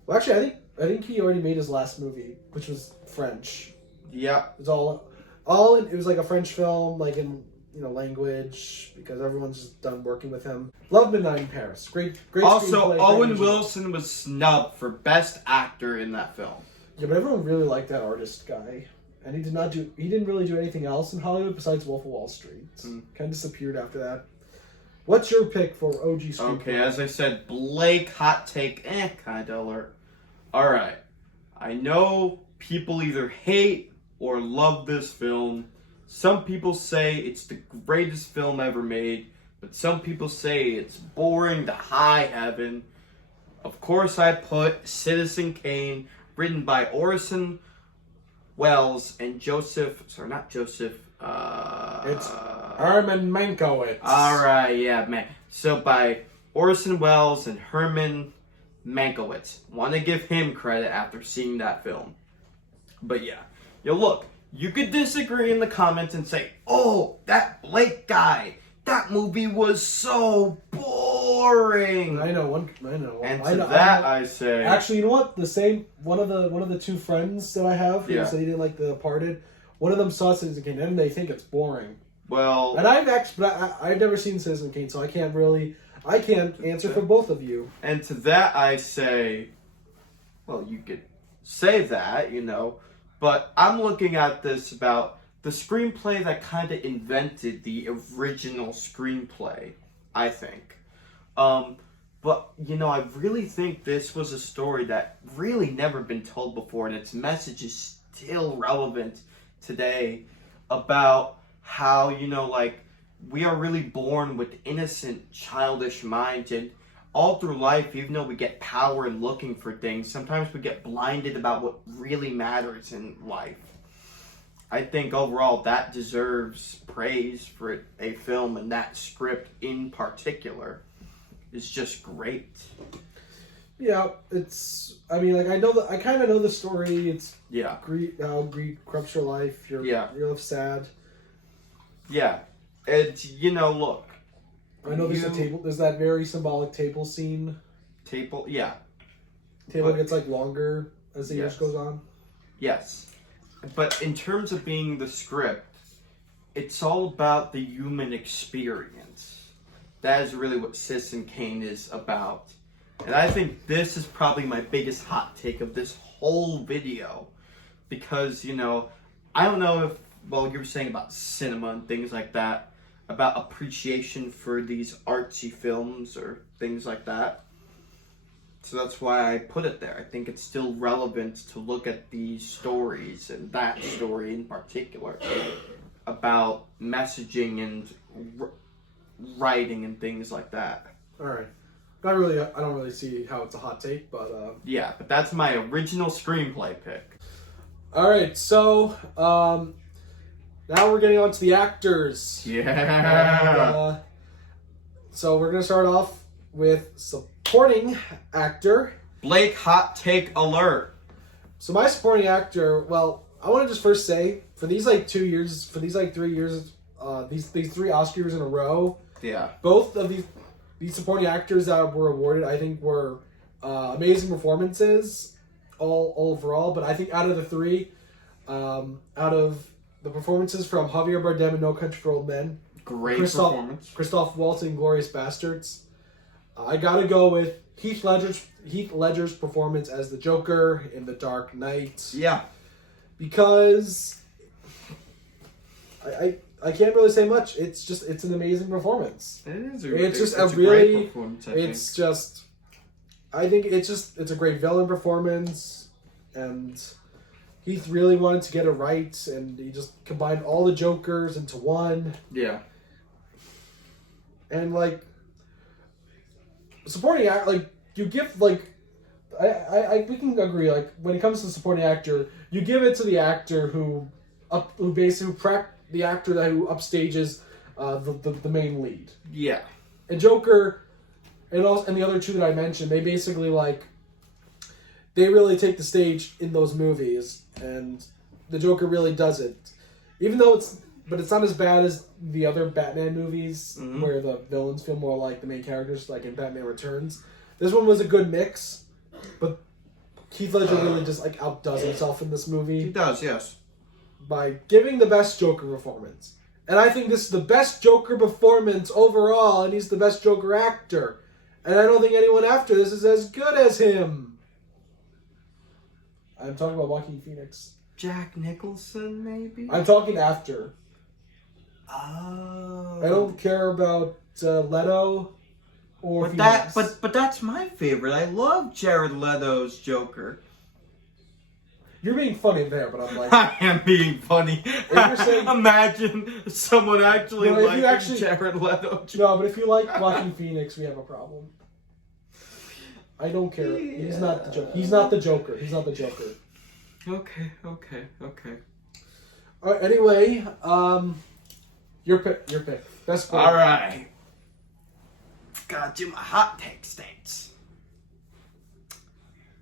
well, actually I think he already made his last movie, which was French. Yeah, it's it was like a French film, like in language, because everyone's just done working with him. Love Midnight in Paris. Great. Also, Owen Wilson was snubbed for Best Actor in that film. Yeah, but everyone really liked that artist guy, and he didn't really do anything else in Hollywood besides Wolf of Wall Street. Kind of disappeared after that. What's your pick for OG screenplay? Okay, as I said, Blake, hot take, kind of alert. All right, I know people either hate or love this film. Some people say it's the greatest film ever made. but some people say it's boring to high heaven. Of course, I put Citizen Kane, written by Orson Welles and Joseph. Sorry, not Joseph. It's Herman Mankiewicz. All right, yeah, man. So by Orson Welles and Herman Mankiewicz. Want to give him credit after seeing that film. But yeah, look, you could disagree in the comments and say, "Oh, that Blake guy, that movie was so boring." I know. And I to know, that, I know. I say, Actually, you know what? The same one of the two friends that I have who Yeah. said he didn't like The Departed. One of them saw Citizen Kane and they think it's boring. well, And I've never seen Citizen Kane, so I can't answer for both of you. and to that I say, well, you could say that, but I'm looking at this about the screenplay that kind of invented the original screenplay, I think. But, I really think this was a story that really never been told before, and its message is still relevant today about how, we are really born with innocent, childish minds, and all through life, even though we get power in looking for things, sometimes we get blinded about what really matters in life. I think overall that deserves praise for a film, and that script in particular is just great. Yeah, I kind of know the story. It's Yeah. how greed corrupts your life. You're sad. Yeah. And, look. I know there's a table. There's that very symbolic table scene. Table, yeah. Table But- gets longer as the years goes on. Yes. But in terms of being the script, it's all about the human experience. That is really what Citizen Kane is about. And I think this is probably my biggest hot take of this whole video. Because, I don't know if, you were saying about cinema and things like that, about appreciation for these artsy films or things like that. So that's why I put it there. I think it's still relevant to look at these stories, and that story in particular, about messaging and writing and things like that. All right. I don't really see how it's a hot take, but Yeah, but that's my original screenplay pick. all right. So now we're getting on to the actors. Yeah. And, so we're gonna start off with supporting actor. Blake, hot take alert. So my supporting actor, well, I want to just first say for these 3 years, these 3 Oscars in a row, Yeah. both of these supporting actors that were awarded, I think, were amazing performances all overall. But I think out of the three, out of the performances from Javier Bardem in No Country for Old Men, Great performance. Christoph Waltz in Glorious Bastards, I gotta go with Heath Ledger's performance as the Joker in The Dark Knight. Yeah. Because I can't really say much. It's an amazing performance. It is. It's a great performance. I think it's a great villain performance, and Heath really wanted to get it right, and he just combined all the Jokers into one. Yeah. And supporting act, you give we can agree, when it comes to supporting actor, you give it to the actor who the actor who upstages the main lead. Yeah. And Joker, and the other two that I mentioned, they basically they really take the stage in those movies, and the Joker really does it. Even though it's not as bad as the other Batman movies, Mhm. where the villains feel more like the main characters, like in Batman Returns. This one was a good mix, but Heath Ledger really just outdoes himself in this movie He does, yes. by giving the best Joker performance. And I think this is the best Joker performance overall, and he's the best Joker actor. And I don't think anyone after this is as good as him. I'm talking about Joaquin Phoenix. Jack Nicholson, maybe? I'm talking after. Oh. I don't care about Leto or But Phoenix. but that's my favorite. I love Jared Leto's Joker. You're being funny there, but I'm like, I am being funny. you're saying- Imagine someone actually No, if liking you actually- Jared Leto. no, but if you like Joaquin Phoenix, we have a problem. I don't care. He's not the Joker. He's not the Joker. He's not the Joker. Okay. All right, anyway, your pick. Best film. All right. Gotta do my hot take states.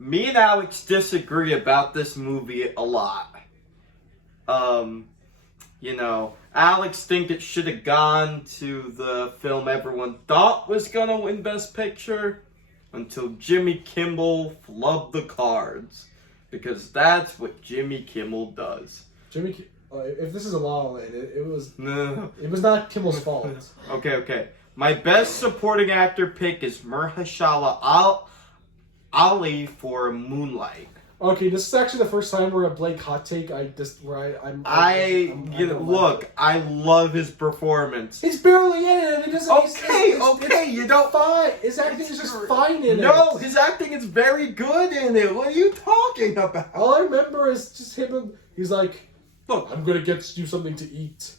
Me and Alex disagree about this movie a lot. Alex think it should have gone to the film everyone thought was gonna win Best Picture until Jimmy Kimmel flubbed the cards. Because that's what Jimmy Kimmel does. If this is a La La Land, it was No. it was not Kimmel's fault. Okay. My best supporting actor pick is Mahershala Ali for Moonlight. Okay, this is actually the first time where a Blake hot take. I love his performance. He's barely in it. He doesn't. You don't. Fine. His acting is just fine in it. No, his acting is very good in it. What are you talking about? All I remember is just him. He's like, Look, I'm gonna get you something to eat.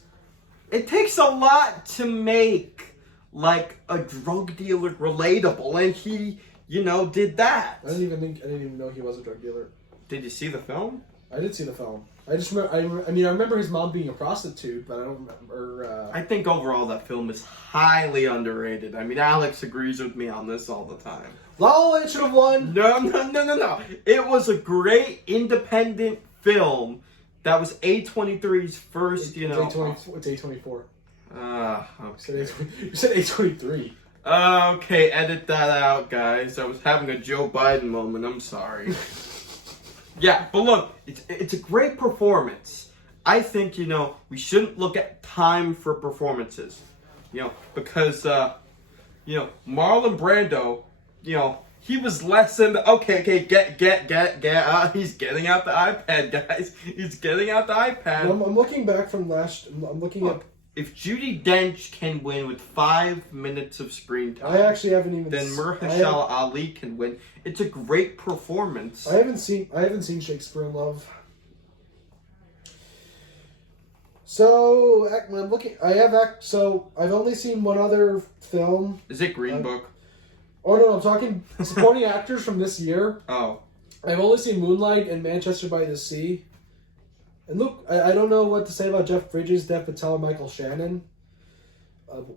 it takes a lot to make like a drug dealer relatable, and he, did that. I didn't even know he was a drug dealer. Did you see the film? I did see the film. I just remember. I remember his mom being a prostitute, but I don't remember. I think overall that film is highly underrated. I mean, Alex agrees with me on this all the time. La La Land should have won. No. It was a great independent film that was A23's first, It's A24. Okay. You said A23. Okay, edit that out, guys. I was having a Joe Biden moment. I'm sorry. Yeah, but look, it's a great performance. I think, we shouldn't look at time for performances. Because, Marlon Brando, he was less than the... Okay, get. He's getting out the iPad, guys. He's getting out the iPad. I'm looking back from last... I'm looking at... If Judi Dench can win with 5 minutes of screen time... I actually haven't even... Then Mahershala Ali can win. It's a great performance. I haven't seen Shakespeare in Love. So, I'm looking... I've only seen one other film. Is it Green Book? Oh, no, I'm talking supporting actors from this year. Oh. I've only seen Moonlight and Manchester by the Sea. And look, I don't know what to say about Jeff Bridges, Dev Patel, and Michael Shannon.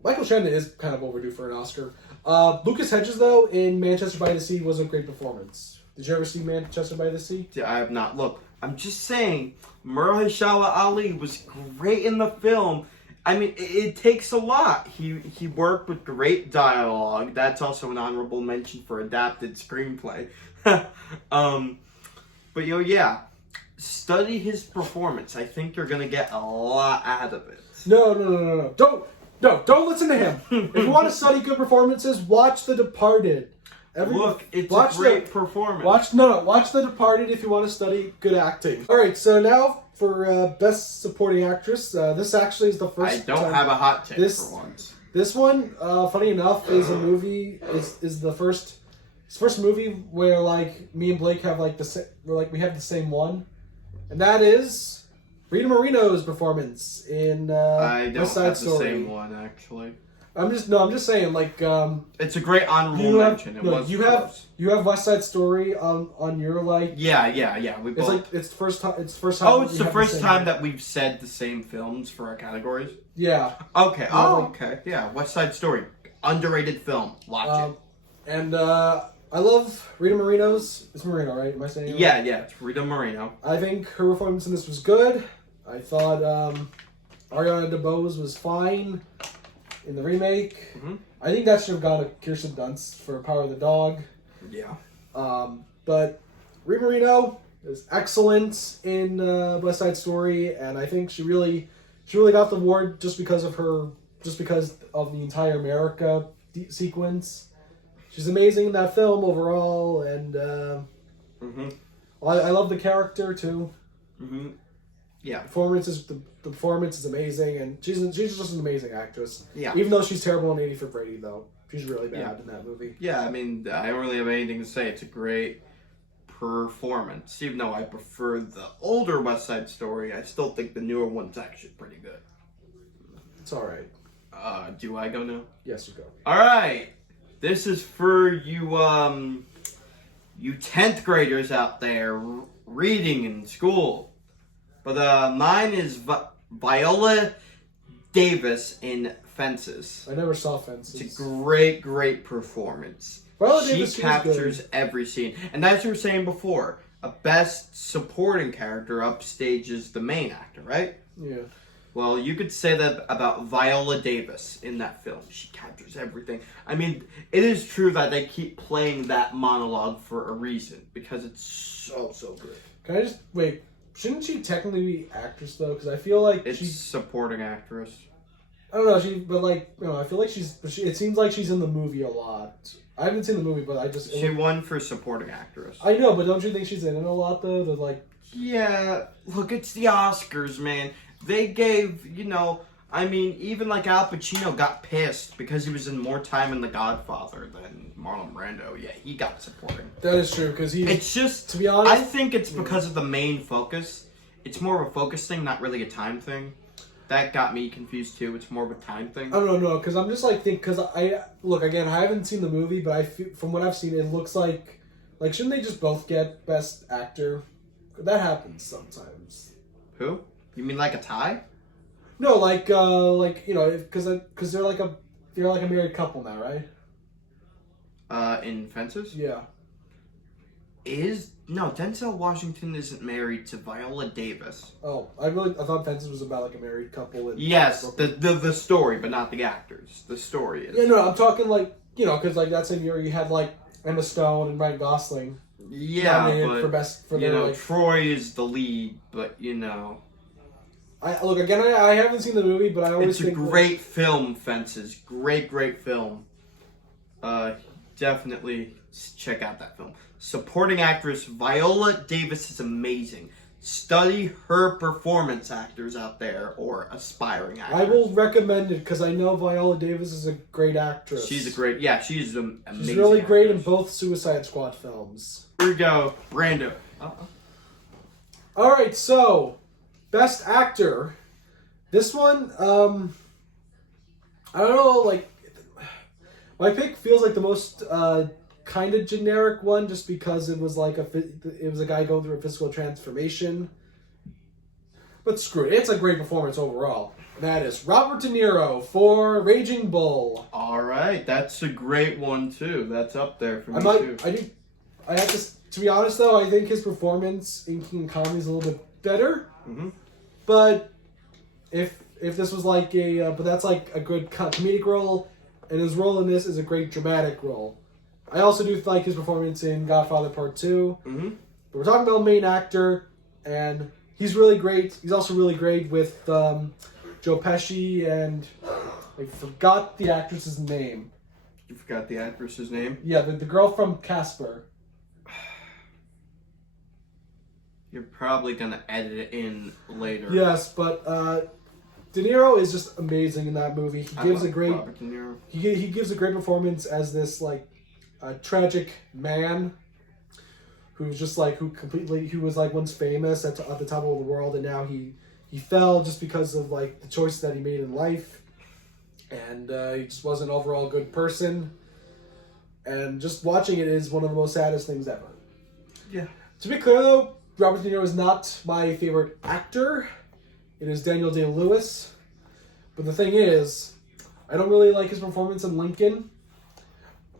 Michael Shannon is kind of overdue for an Oscar. Lucas Hedges, though, in Manchester by the Sea was a great performance. Did you ever see Manchester by the Sea? Yeah, I have not. Look, I'm just saying, Mahershala Ali was great in the film. I mean, it takes a lot. He worked with great dialogue. That's also an honorable mention for adapted screenplay. But yeah, study his performance. I think you're gonna get a lot out of it. No. Don't listen to him. If you want to study good performances, watch The Departed. It's a great performance. Watch The Departed if you want to study good acting. All right, so now for Best Supporting Actress, this actually is the first. I don't have a hot take for once. This one, funny enough, is a movie. Is the first movie where like me and Blake have we have the same one, and that is Rita Moreno's performance in I don't West Side have Story. the same one actually. I'm just saying it's a great honorable mention. You have West Side Story on your Yeah. We both. It's the first time. It's the first time. Oh, it's the first time that we've said the same films for our categories. Yeah. Okay. Okay. Yeah. West Side Story, underrated film. Watch it. And I love Rita Moreno's. It's Moreno, right? Am I saying it right? Yeah. It's Rita Moreno. I think her performance in this was good. I thought Ariana DeBose was fine in the remake. Mm-hmm. I think that should have gone to Kirsten Dunst for Power of the Dog. Yeah. But Rita Moreno is excellent in West Side Story, and I think she really got the award just because of the entire America sequence. She's amazing in that film overall, and I love the character too. Mm-hmm. Yeah. The performance is amazing, and she's just an amazing actress. Yeah. Even though she's terrible in 80 for Brady, though. She's really bad in that movie. Yeah, I mean, I don't really have anything to say. It's a great performance. Even though I prefer the older West Side Story, I still think the newer one's actually pretty good. It's all right. Do I go now? Yes, you go. All right. This is for you, you 10th graders out there reading in school. But mine is Viola Davis in Fences. I never saw Fences. It's a great performance. Viola She Davis captures good. every scene. And as you were saying before, a best supporting character upstages the main actor, right? Yeah. Well, you could say that about Viola Davis in that film. She captures everything. I mean, it is true that they keep playing that monologue for a reason, because it's so good. Can I just wait? Shouldn't she technically be actress though? Because I feel like It's she's supporting actress. I don't know. But like, you know, I feel like it seems like she's in the movie a lot. I haven't seen the movie, but She won for supporting actress. I know, but don't you think she's in it a lot though? That like. Yeah, look, it's the Oscars, man. They gave, I mean, even like Al Pacino got pissed because he was in more time in The Godfather than Marlon Brando. Yeah, he got supporting. That is true, because It's just, to be honest, I think it's because of the main focus. It's more of a focus thing, not really a time thing. That got me confused too. It's more of a time thing. I don't know, because I'm just like because I haven't seen the movie, but I feel, from what I've seen, it looks like shouldn't they just both get Best Actor? That happens sometimes. Who? You mean like a tie? No, because they're like a married couple now, right? In Fences? Yeah. No, Denzel Washington isn't married to Viola Davis. Oh, I thought Fences was about like a married couple. And yes, the story, but not the actors. The story is. Yeah, no, I'm talking because that same year you had like Emma Stone and Ryan Gosling. Yeah, but Troy is the lead, but I haven't seen the movie, but I always think it's a great film, Fences. Great film. Definitely check out that film. Supporting actress Viola Davis is amazing. Study her performance, actors out there, or aspiring actors. I will recommend it because I know Viola Davis is a great actress. She's amazing. She's really actress. great in both Suicide Squad films. Here we go, Brando. All right, so Best Actor. This one, I don't know, like my pick feels like the most kind of generic one, just because it was like it was a guy going through a physical transformation. But screw it, it's a great performance overall. That is Robert De Niro for Raging Bull. All right, that's a great one too. That's up there for me too. I have to be honest though, I think his performance in King Kong is a little bit better. Mm-hmm. But if this was like but that's like a good comedic role, and his role in this is a great dramatic role. I also do like his performance in Godfather Part 2. Mm-hmm. But we're talking about the main actor, and he's really great. He's also really great with Joe Pesci, and I forgot the actress's name. You forgot the actress's name? Yeah, the girl from Casper. You're probably going to edit it in later. Yes, but De Niro is just amazing in that movie. He gives Robert De Niro. He gives a great performance as this like a tragic man who's just like who was like once famous at the top of the world, and now he fell just because of like the choices that he made in life, and he just wasn't an overall good person. And just watching it is one of the most saddest things ever. Yeah. To be clear though, Robert De Niro is not my favorite actor. It is Daniel Day-Lewis. But the thing is, I don't really like his performance in Lincoln.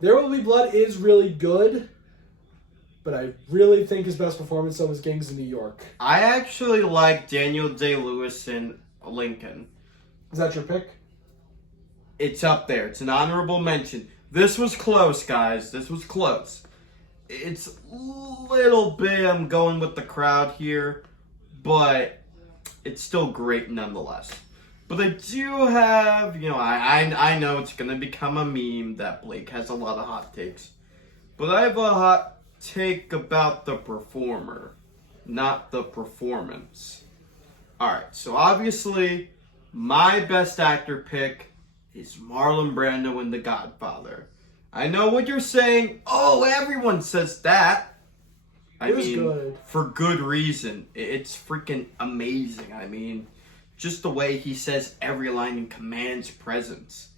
There Will Be Blood is really good, but I really think his best performance though was Gangs of New York. I actually like Daniel Day-Lewis in Lincoln. Is that your pick? It's up there. It's an honorable mention. This was close, guys. This was close. It's a little bit, I'm going with the crowd here, but it's still great nonetheless. But I do have, I know it's going to become a meme that Blake has a lot of hot takes. But I have a hot take about the performer, not the performance. Alright, so obviously, my best actor pick is Marlon Brando in The Godfather. I know what you're saying. Oh, everyone says that. I It was mean, good. for good reason. It's freaking amazing. I mean, just the way he says every line and commands presence.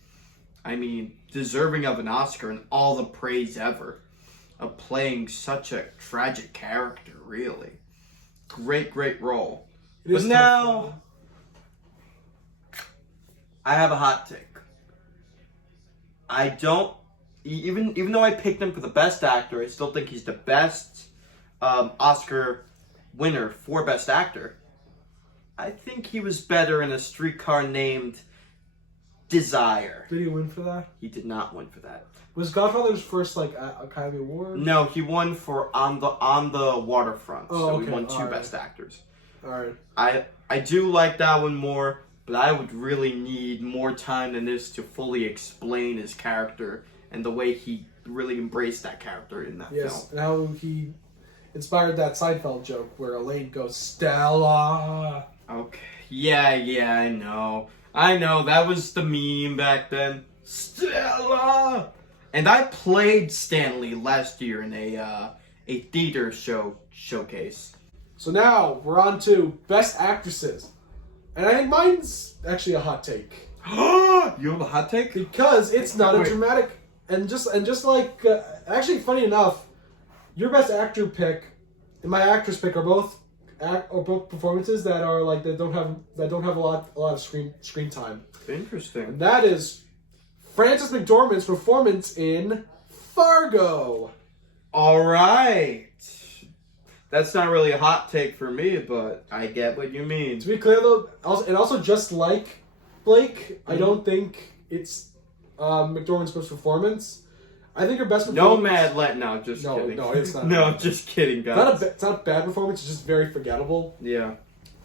I mean, deserving of an Oscar and all the praise ever of playing such a tragic character, really. Great role. But now, I have a hot take. I don't, even though I picked him for the best actor, I still think he's the best Oscar winner for best actor. I think he was better in A Streetcar Named Desire. Did he win for that? He did not win for that. Was Godfather's first like Academy Award? No, he won for On the Waterfront. Oh, so okay. he won 2 All right. best actors. All right. I do like that one more, but I would really need more time than this to fully explain his character and the way he really embraced that character in that film. Yes, and how he inspired that Seinfeld joke where Elaine goes, Stella. Okay. Yeah, I know. That was the meme back then. Stella! And I played Stanley last year in a theater showcase. So now we're on to Best Actresses. And I think mine's actually a hot take. You have a hot take? Because it's not a Wait. dramatic and just like actually funny enough, your best actor pick and my actress pick are both performances that are like that don't have a lot of screen time. Interesting. And that is Frances McDormand's performance in Fargo. All right. That's not really a hot take for me, but I get what you mean. To be clear though, also just like Blake, I don't think it's McDormand's best performance. I think her best performance. No, just kidding. No, it's not. No, just kidding, guys. It's not a bad performance. It's just very forgettable. Yeah.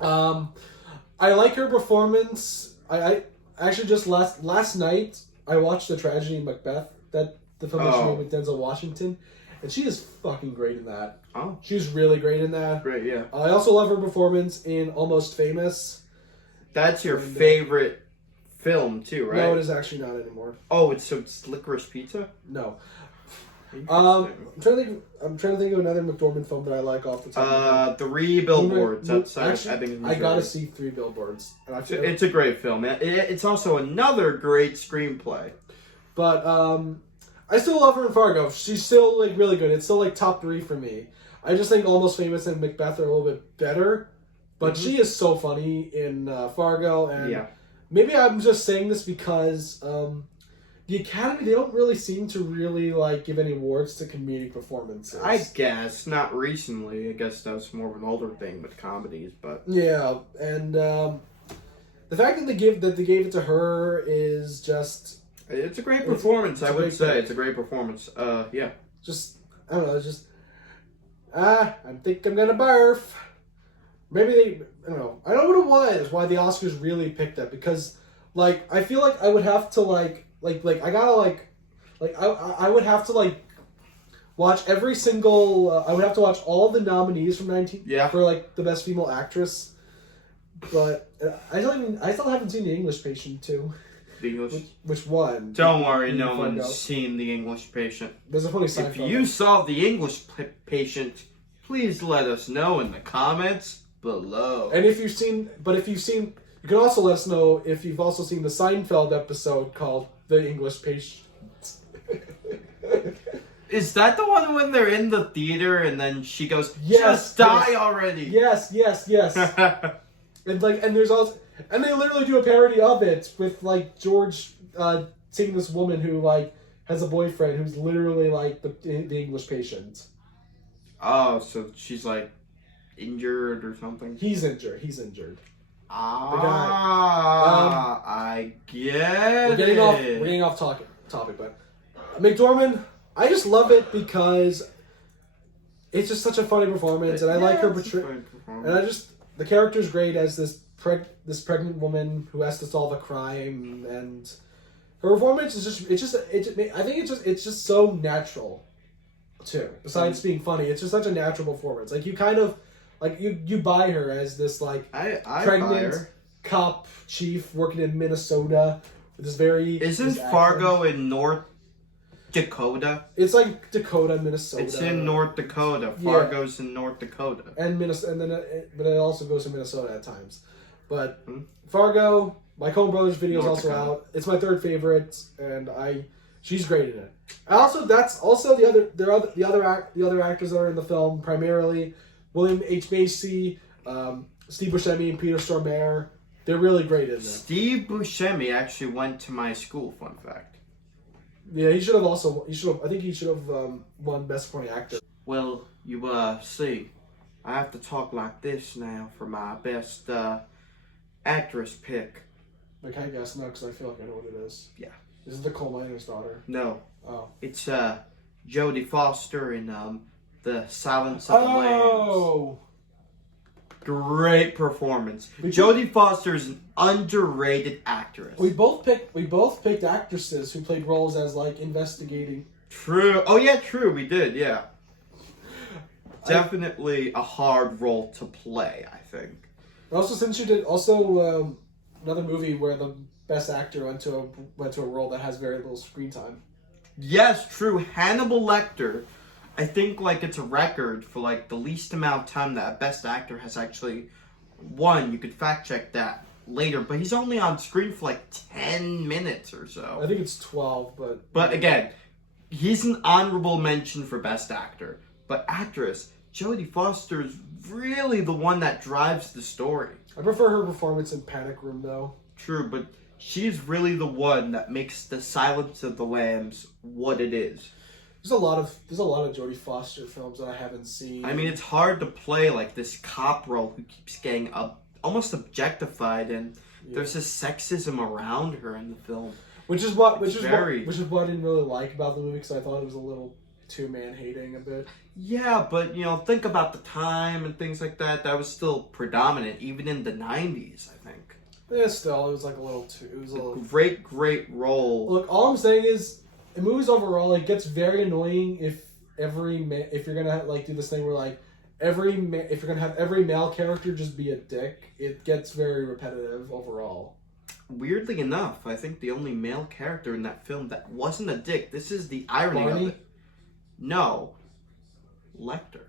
I like her performance. I actually just last night I watched The Tragedy in Macbeth, the film that she made with Denzel Washington, and she is fucking great in that. Oh. She's really great in that. Great, yeah. I also love her performance in Almost Famous. That's your favorite film too, right? No, it is actually not anymore. Oh, it's Licorice Pizza? No. Interesting. I'm trying to think of another McDormand film that I like off the top of my head. 3 Billboards outside Actually, of Ebbing, I gotta see 3 Billboards. And I feel, It's a great film. It's also another great screenplay. but I still love her in Fargo. She's still like really good. It's still like top 3 for me. I just think Almost Famous and Macbeth are a little bit better, but she is so funny in Fargo. And Yeah. maybe I'm just saying this because the Academy, they don't really seem to really like give any awards to comedic performances. I guess not recently. I guess that's more of an older thing with comedies, but Yeah, and the fact that they gave it to her is just it's a great performance. I would great say pick. it's a great performance. Yeah. just I don't know. It's just I think I'm gonna barf. Maybe I don't know. I don't know what it was. Why the Oscars really picked that because like I feel like I would have to like I gotta I would have to watch every single. I would have to watch all the nominees from 19 for like the best female actress. But I still haven't seen The English Patient too. The English. Which one? Don't worry, no find one's out. seen The English Patient. There's a funny If Seinfeld. you saw The English Patient, please let us know in the comments below. And if you've seen, you can also let us know if you've also seen the Seinfeld episode called The English Patient. Is that the one when they're in the theater and then she goes, Yes, "Just die yes. already"? Yes. And there's also, and they literally do a parody of it with like George seeing this woman who like has a boyfriend who's literally like the English Patient. Oh, so she's like injured or something? He's injured. I get We're getting off topic, but McDormand, I just love it because it's just such a funny performance, and I like her portrayal. And the character's great as this pregnant woman who has to solve a crime, and her performance is I think it's just so natural, too. Besides being funny, it's just such a natural performance. Like you kind of, like you buy her as this like I pregnant buy her. cop chief working in Minnesota with this very. Isn't this Fargo in North Dakota. It's like Dakota, Minnesota. It's in North Dakota. Fargo's in North Dakota. And Minnesota, and then but it also goes to Minnesota at times. But Fargo, my Coen Brothers video is also out. It's my third favorite, and she's great in it. That's also the other actors that are in the film, primarily William H. Macy, Steve Buscemi, and Peter Stormare. They're really great in it. Steve Buscemi actually went to my school. Fun fact. Yeah, he should have. I think he should have won Best Supporting Actor. Well, you see, I have to talk like this now for my best actress pick. I can't guess now because I feel like I know what it is. Yeah. Is it the coal miner's daughter? No. Oh. It's Jodie Foster in The Silence of the Lambs. Oh. Great performance. Jodie Foster is an underrated actress. We both picked actresses who played roles as like investigating. True. Oh yeah, true. We did. Yeah. Definitely a hard role to play, I think. Also, since you did another movie where the best actor went to a role that has very little screen time. Yes, true. Hannibal Lecter. I think like it's a record for like the least amount of time that a best actor has actually won. You could fact check that later, but he's only on screen for like 10 minutes or so. I think it's 12, But again, he's an honorable mention for best actor. But actress, Jodie Foster is really the one that drives the story. I prefer her performance in Panic Room though. True, but she's really the one that makes The Silence of the Lambs what it is. There's a lot of Jodie Foster films that I haven't seen. I mean, it's hard to play like this cop role who keeps getting almost objectified, and there's this sexism around her in the film. Which is what I didn't really like about the movie, because I thought it was a little too man-hating a bit. Yeah, but think about the time and things like that. That was still predominant, even in the 90s, I think. Yeah, still, it was like a little too. It was a little great role. Look, all I'm saying is, in movies overall, it gets very annoying if you're gonna like do this thing where like if you're gonna have every male character just be a dick, it gets very repetitive overall. Weirdly enough, I think the only male character in that film that wasn't a dick. This is the irony of it. No, Lecter.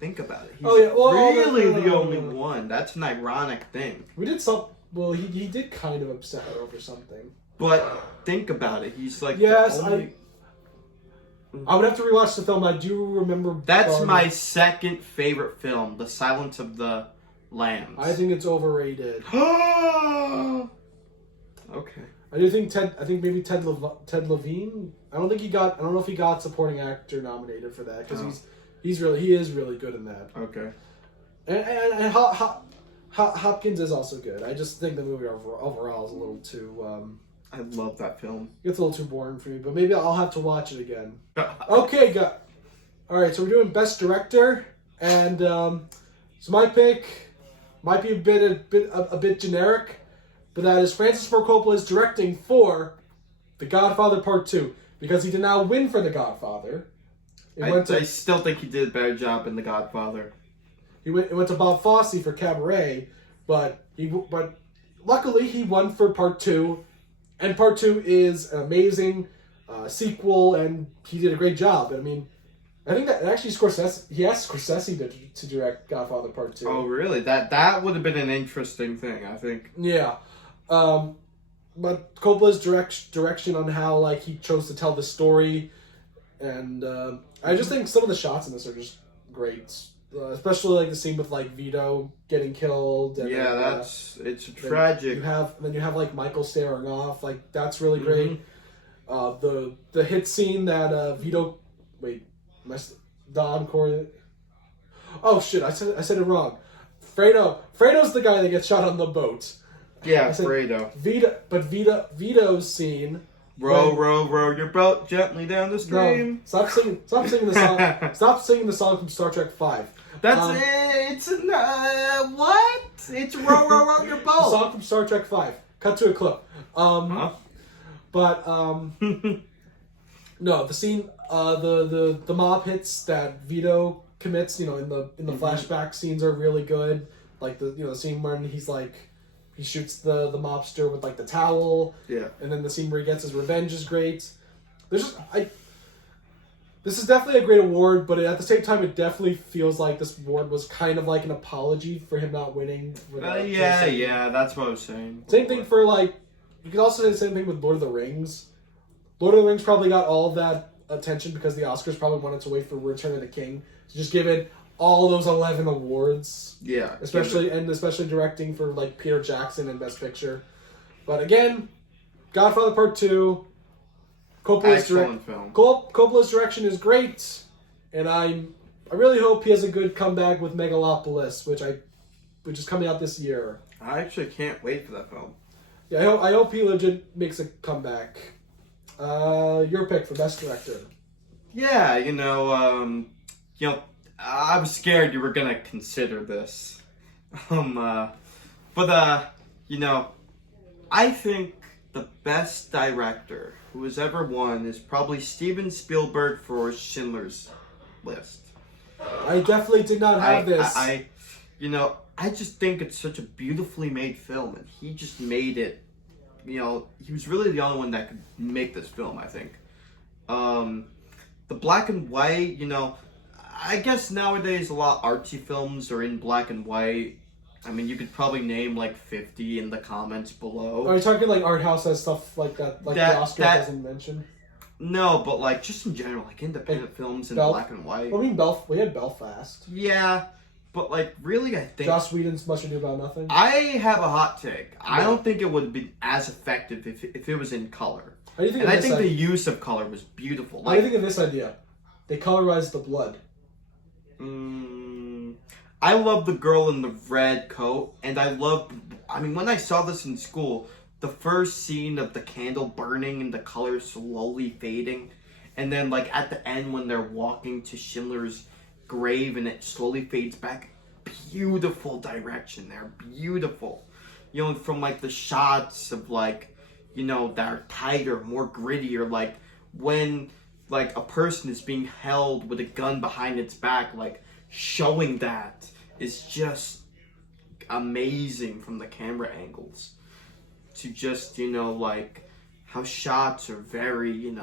Think about it. He's really the only one. That's an ironic thing. We did some. Well, he did kind of upset her over something. But think about it. He's like I would have to rewatch the film. I do remember. That's my second favorite film, The Silence of the Lambs. I think it's overrated. Okay. I do think maybe Ted Levine. I don't know if he got supporting actor nominated for that, because he is really good in that. Okay. And Hopkins is also good. I just think the movie overall is a little too. I love that film. It's a little too boring for me, but maybe I'll have to watch it again. Okay, all right. So we're doing Best Director, and so my pick might be a bit generic, but that is Francis Ford Coppola's directing for The Godfather Part 2, because he did not win for The Godfather. I still think he did a better job in The Godfather. It went to Bob Fosse for Cabaret, but luckily he won for Part 2, and Part 2 is an amazing sequel, and he did a great job. I mean, I think that actually he asked Scorsese to direct Godfather Part 2. Oh, really? That would have been an interesting thing, I think. Yeah. But Coppola's direction on how like he chose to tell the story, and I just think some of the shots in this are just great. Especially like the scene with like Vito getting killed. And, it's tragic. Then you have like Michael staring off. Like that's really great. The hit scene that Vito, the encore. Oh shit! I said it wrong. Fredo's the guy that gets shot on the boat. Yeah, Fredo. Vito's scene. Row your boat gently down the stream. No, stop singing the song. Stop singing the song from Star Trek 5. That's it. It's what? It's row your boat. The song from Star Trek 5. Cut to a clip. But no, the scene, the mob hits that Vito commits, in the flashback scenes are really good. Like the scene when he's like. He shoots the mobster with like the towel. Yeah. And then the scene where he gets his revenge is great. This is definitely a great award, but at the same time, it definitely feels like this award was kind of like an apology for him not winning. Yeah, that's what I was saying. Same thing for like, you could also say the same thing with Lord of the Rings. Lord of the Rings probably got all of that attention because the Oscars probably wanted to wait for Return of the King to just give it all those 11 awards. Yeah, especially directing for like Peter Jackson and Best Picture. But again, Godfather Part 2. Coppola's direction is great, and I really hope he has a good comeback with Megalopolis, which is coming out this year. I actually can't wait for that film. Yeah, I hope he legit makes a comeback. Your pick for Best Director. Yeah, I was scared you were gonna consider this, but I think the best director who has ever won is probably Steven Spielberg for Schindler's List. I definitely did not have this. I just think it's such a beautifully made film, and he just made it. He was really the only one that could make this film, I think. The black and white, I guess nowadays a lot of artsy films are in black and white. I mean, you could probably name like 50 in the comments below. Are you talking like art house and stuff like that? Like the Oscar doesn't mention? No, but like just in general, like independent films in black and white. Well, I mean, we had Belfast. Yeah, but like really, I think Joss Whedon's Much Ado About Nothing. I have a hot take. Yeah. I don't think it would have been as effective if it was in color. I think the use of color was beautiful. What do you think of this idea? They colorized the blood. I love the girl in the red coat, and when I saw this in school, the first scene of the candle burning and the color slowly fading, and then like at the end when they're walking to Schindler's grave and it slowly fades back, beautiful direction there, beautiful. From like the shots of like, that are tighter, more grittier, like when like a person is being held with a gun behind its back, like showing that is just amazing from the camera angles to just, like how shots are very,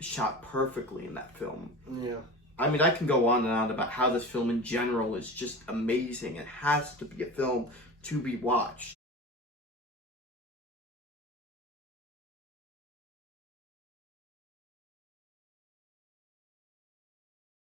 shot perfectly in that film. Yeah. I mean, I can go on and on about how this film in general is just amazing. It has to be a film to be watched.